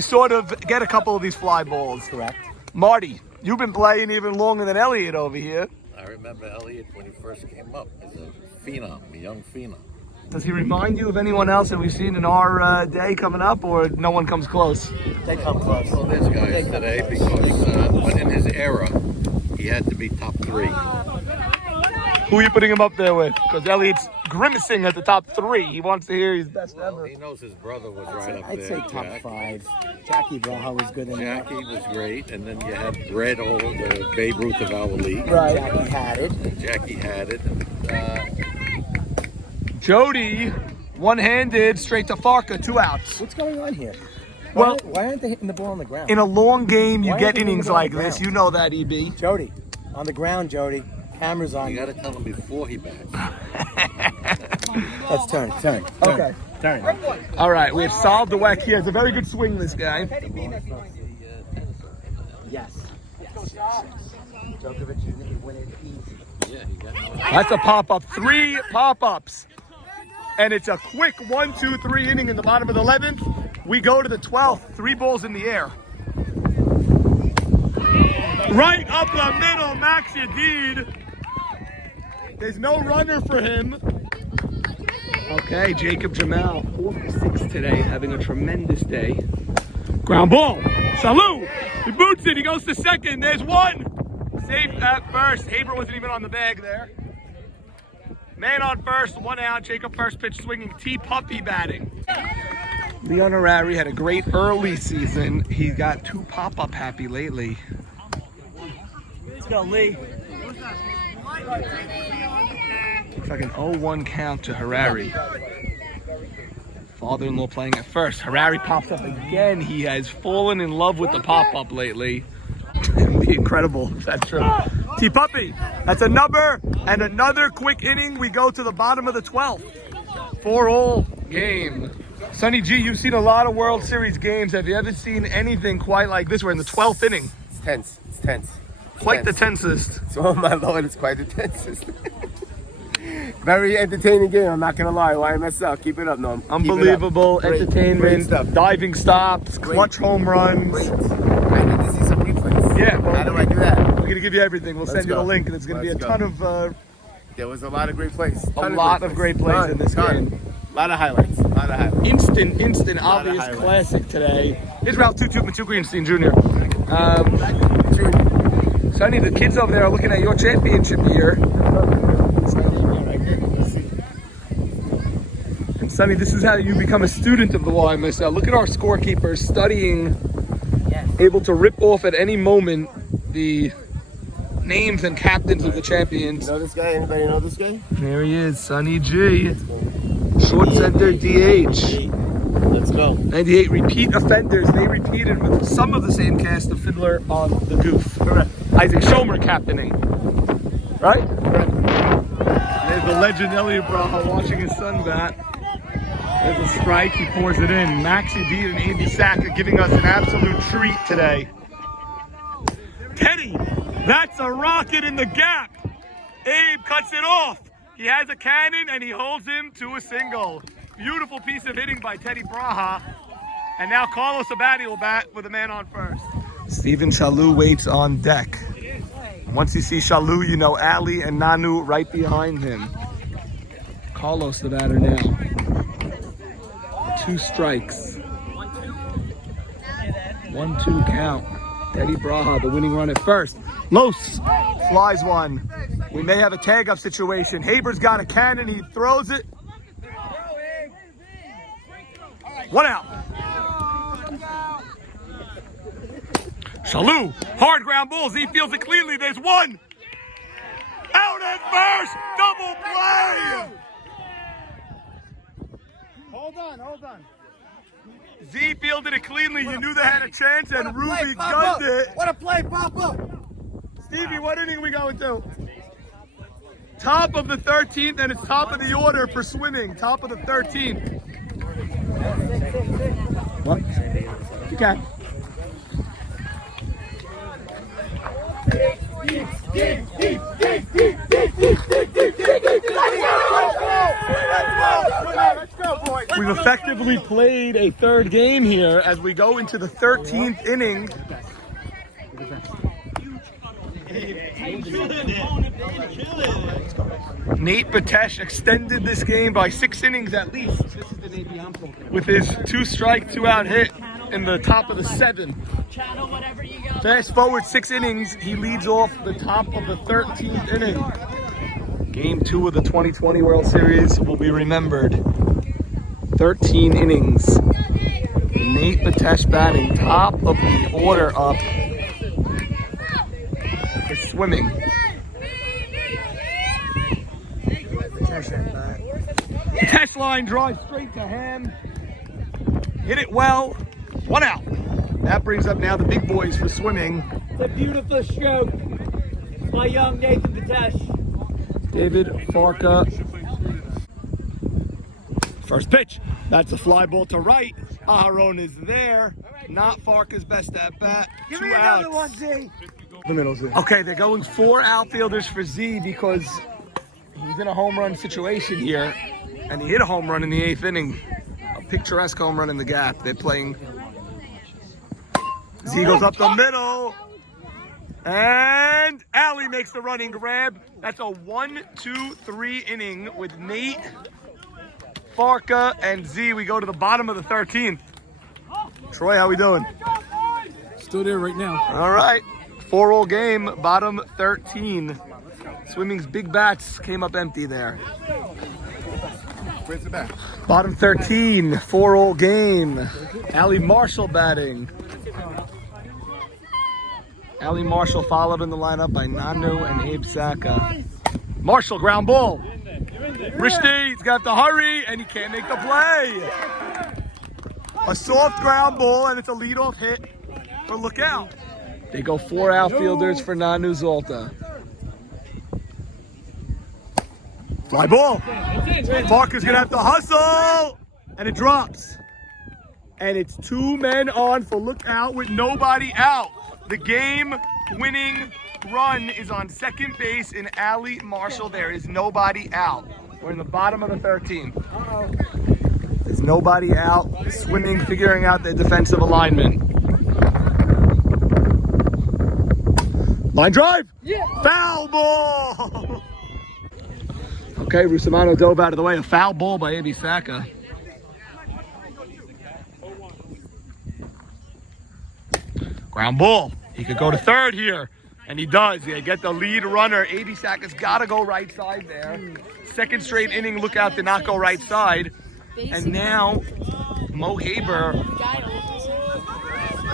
sort of get a couple of these fly balls. Correct. Marty, you've been playing even longer than Elliot over here. I remember Elliot when he first came up as a phenom, a young phenom. Does he remind you of anyone else that we've seen in our day coming up, or no one comes close? They come close. Well, there's guys today because but in his era, he had to be top 3. Who are you putting him up there with? Because Elliot's grimacing at the top 3. He wants to hear his best ever. He knows his brother was right up I'd there. say top Jack. 5. Jackie Braha was good in that. Jackie was great, and then you had Red, the Babe Ruth of our league. Right. Jackie had it. Jackie had it. Jody, one-handed, straight to Farka, 2 outs. What's going on here? Well, Why aren't they hitting the ball on the ground? in a long game, you Why get aren't they innings hitting the ball on like the this. ground? You know that, EB. Jody, on the ground, Jody. Cameras on. You got to tell him before he bats. Let's turn. Okay. Turn. All right, we have Sal Dweck here. It's a very good swing, this guy. Yes. That's a pop-up. 3 pop-ups. And it's a quick 1, 2, 3 inning in the bottom of the 11th. We go to the 12th. 3 balls in the air. Right up the middle, Max Yadid. There's no runner for him. Okay, Jacob Jamal, 4 for 6 today, having a tremendous day. Ground ball. Shalou. He boots it. He goes to second. There's 1. Safe at first. Haber wasn't even on the bag there. Man on first, 1 out. Jacob first pitch swinging. T. Puppy batting. Leon Harari had a great early season. He got 2 pop-up happy lately. Let's go, Lee. Looks like an 0-1 count to Harari. Father-in-law playing at first. Harari pops up again. He has fallen in love with the pop-up lately. Be incredible if that's true. T. Puppy, that's a number and another quick inning. We go to the bottom of the 12th. 4-all game. Sonny G, you've seen a lot of World Series games. Have you ever seen anything quite like this? We're in the 12th inning. It's tense. It's tense. Quite the tensest. Oh my lord, it's quite the tensest. Very entertaining game, I'm not gonna lie. Why mess up? Keep it up, Norm. Keep it up. Unbelievable Great entertainment, stuff. diving stops, clutch home runs. Great. I need to see some replays. Yeah, well, How do I do that? we're going to give you everything. We'll send you the link, and it's going to be a ton of There was a lot of great plays. a lot of great plays in this game. A lot of highlights. A lot of highlights. Instant, obvious highlights. classic today. Here's Ralph Tutu Greenstein Jr. Sonny, the kids over there are looking at your championship year. And Sonny, this is how you become a student of the YMSL. Look at our scorekeepers studying, able to rip off at any moment the names and captains of the champions. You know this guy? Anybody know this guy? There he is, Sonny G. Short center DH. Let's go. 98 repeat offenders. They repeated with some of the same cast of Fiddler on the Goof. Correct. Isaac Schomer captaining. Right? Correct. There's the legend Elliot Braha watching his son bat. There's a strike. He pours it in. Max Yadid and Andy Saka giving us an absolute treat today. Teddy, that's a rocket in the gap. Abe cuts it off. He has a cannon and he holds him to a single. Beautiful piece of hitting by Teddy Braha. And now Carlos Abadi will bat with a man on first. Steven Shalou waits on deck. Once you see Shalou, you know Ali and Nanu right behind him. Carlos the batter now. 2 strikes. 1-2 count. Teddy Braha, the winning run at first. Los flies one. We may have a tag-up situation. Haber's got a cannon. He throws it. 1 out. Shalou, hard ground ball. Z feels it cleanly. There's 1. Out at first. Double play. Hold on. Z fielded it cleanly. You knew they had a chance, and Ruby gunned it. What a play, Papa! Stevie, what inning are we going to? Top of the 13th, and it's top of the order for swimming. Top of the 13th. What? You can. We've effectively played a 3rd game here as we go into the 13th inning. Nate Batesh extended this game by 6 innings at least with his 2-strike, 2-out hit in the top of the 7th. Fast forward 6 innings, he leads off the top of the 13th inning. Game 2 of the 2020 World Series will be remembered. 13 innings. Nate Batesh batting, top of the order up for Swimming. Batesh line drive straight to him. Hit it well. 1 out. That brings up now the big boys for Swimming. It's a beautiful stroke. It's my young Nathan Batesh. David Farka. First pitch. That's a fly ball to right. Aharon is there. Not Farka's best at bat. Give 2 me outs. another one, Z. The middle Z. Okay, they're going 4 outfielders for Z because he's in a home run situation here. And he hit a home run in the 8th inning. A picturesque home run in the gap. They're playing. Z goes up the middle. And Allie makes the running grab. That's a 1-2-3 inning with Nate, Farka, and Z. We go to the bottom of the 13th. Troy, how we doing? Still there right now. All right. 4-all game, bottom 13. Swimming's big bats came up empty there. Where's the bat? Bottom 13, 4-all game. Allie Marshall batting. Allie Marshall followed in the lineup by Nanu and Abe Saka. Marshall, ground ball. Rishdi's got to hurry, and he can't make the play. A soft ground ball, and it's a leadoff hit for Lookout. They go 4 outfielders for Nanu Zolta. Fly ball. Farka's gonna have to hustle, and it drops. And it's 2 men on for Lookout with nobody out. The game-winning run is on second base in Allie Marshall. There is nobody out. We're in the bottom of the 13th. There's nobody out. Swimming, figuring out their defensive alignment. Line drive. Yeah. Foul ball. Okay, Rusamano dove out of the way. A foul ball by Abe Saka. Ground ball. He could go to third here, and he does. They get the lead runner. Abe Saka's got to go right side there. Second straight inning, Lookout did not go right side. And now, Mo Haber's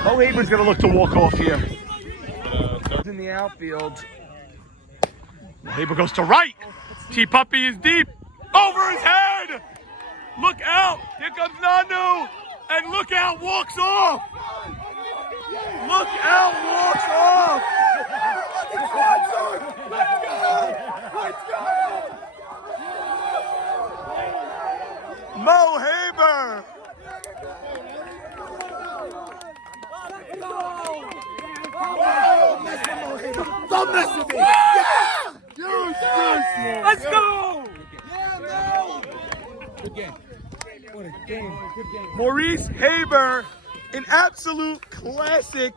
going to look to walk off here. In the outfield. Mo Haber goes to right. T-Puppy is deep. Over his head. Look out. Here comes Nanu. And Lookout walks off. Lookout walks off. Mo Haber. Don't mess with me. Yeah. Let's go. Good game. What a game. Good game. Maurice Haber, an absolute classic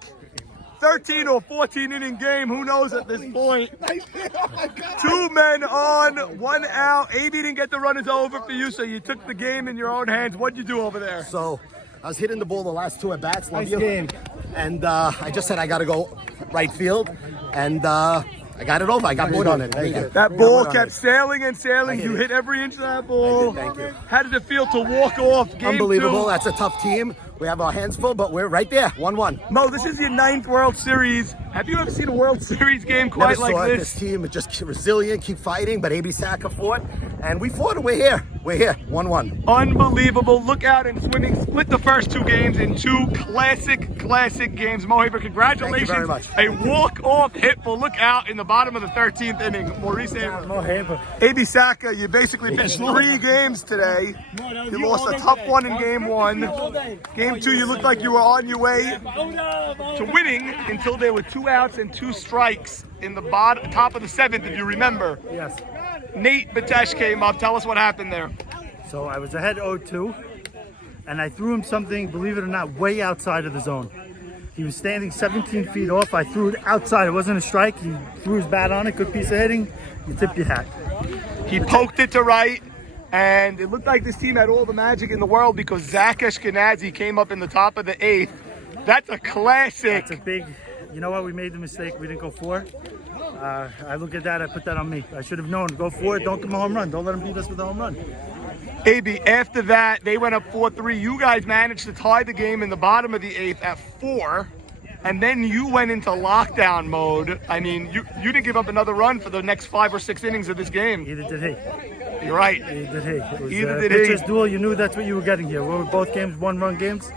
13 or 14 inning game. Who knows at this point? 2 men on, 1 out. AB didn't get the runners over for you, so you took the game in your own hands. What'd you do over there? So I was hitting the ball the last 2 at bats. Nice game. And I just said I got to go right field, and I got it over. I got wood on it. Thank you. That ball kept sailing and sailing. You hit every inch of that ball. Thank you. How did it feel to walk off game Unbelievable. 2? That's a tough team. We have our hands full, but we're right there. 1-1. Mo, this is your 9th World Series. Have you ever seen a World Series game quite Never like saw it. this? This team is just resilient, keep fighting, but AB Saka fought, and we fought, and we're here. We're here. 1-1. Unbelievable. Lookout and Swimming split the first 2 games in 2 classic games. Mo Haber, congratulations. Thank you very much. A walk-off hit for Lookout in the bottom of the 13th inning. Maurice Haber. Mo Haber. AB Saka, you basically pitched 3 games today. You lost a tough one in game 1. Game 2, you looked like you were on your way to winning until there were 2 outs and 2 strikes in the top of the 7th, if you remember. Yes. Nate Batesh came up. Tell us what happened there. So I was ahead 0-2, and I threw him something, believe it or not, way outside of the zone. He was standing 17 feet off. I threw it outside. It wasn't a strike. He threw his bat on it. Good piece of hitting. You tip your hat. He poked it to right, and it looked like this team had all the magic in the world because Zach Ashkenazi came up in the top of the 8th. That's a classic. That's a big, you know what, we made the mistake. We didn't go 4. I look at that, I put that on me. I should have known. Go for it. Don't give him a home run. Don't let him beat us with a home run. AB, after that, they went up 4-3. You guys managed to tie the game in the bottom of the 8th at 4. And then you went into lockdown mode. I mean, you didn't give up another run for the next 5 or 6 innings of this game. Either did he. You're right. Either did he. It was Either a did he. pitcher's duel. You knew that's what you were getting here. We were both games, 1-run games.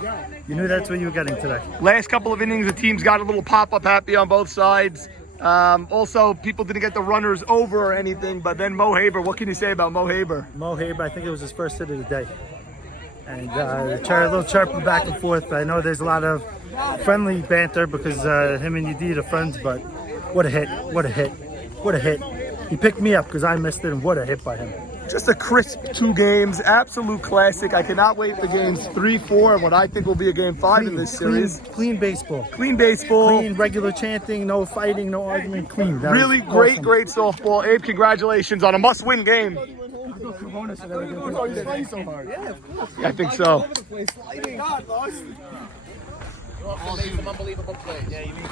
You knew that's what you were getting today. Last couple of innings, the teams got a little pop-up happy on both sides. Also, people didn't get the runners over or anything. But then Mo Haber, what can you say about Mo Haber? Mo Haber, I think it was his first hit of the day. And a little chirping back and forth. I know there's a lot of friendly banter because him and Yedid are friends, but what a hit, what a hit, what a hit. He picked me up because I missed it, and what a hit by him. Just a crisp 2 games, absolute classic. I cannot wait for games 3, 4, and what I think will be a game 5 in this series. Clean baseball. Clean baseball. Clean, regular chanting, no fighting, no argument, clean. That Really was great, awesome. great softball. Abe, congratulations on a must-win game. Yeah, I think so. Some unbelievable play. Yeah, you mean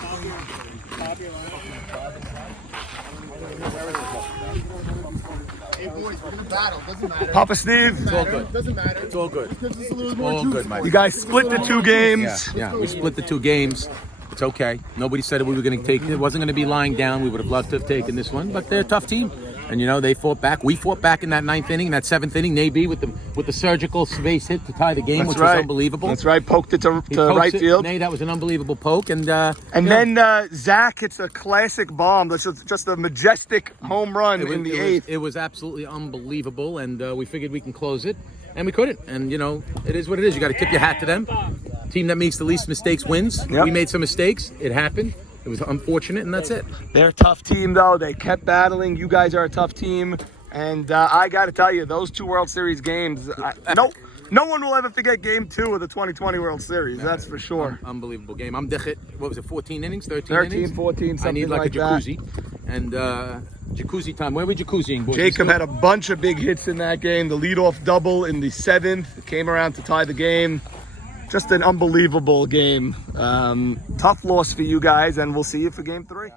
Hey boys, we're gonna battle. Doesn't matter. Papa Steve. It's all good. Doesn't matter. It's all good. It's All good, Mike. You guys split the 2 games. Yeah, we split the 2 games. It's okay. Nobody said we were going to take it. It wasn't going to be lying down. We would have loved to have taken this one, but they're a tough team. And, you know, they fought back. We fought back in that 9th inning, that 7th inning. Nabi with the surgical base hit to tie the game, That's which right. was unbelievable. That's right. Poked it to He pokes right it. field. Nay, that was an unbelievable poke. And then Zach hits a classic bomb. That's just a majestic home run in the 8th. It was absolutely unbelievable, and we figured we can close it, and we couldn't. And, you know, it is what it is. You got to tip your hat to them. Team that makes the least mistakes wins. Yep. We made some mistakes. It happened. It was unfortunate, and that's it. They're a tough team, though. They kept battling. You guys are a tough team. And I got to tell you, those 2 World Series games, no one will ever forget Game 2 of the 2020 World Series. That's for sure. Unbelievable game. I'm Dechit. What was it, 14 innings? 13 innings? 14, something I need like a that. jacuzzi. And jacuzzi time. Where are we jacuzziing, boys? Jacob had a bunch of big hits in that game. The leadoff double in the 7th came around to tie the game. Just an unbelievable game. Tough loss for you guys, and we'll see you for Game 3.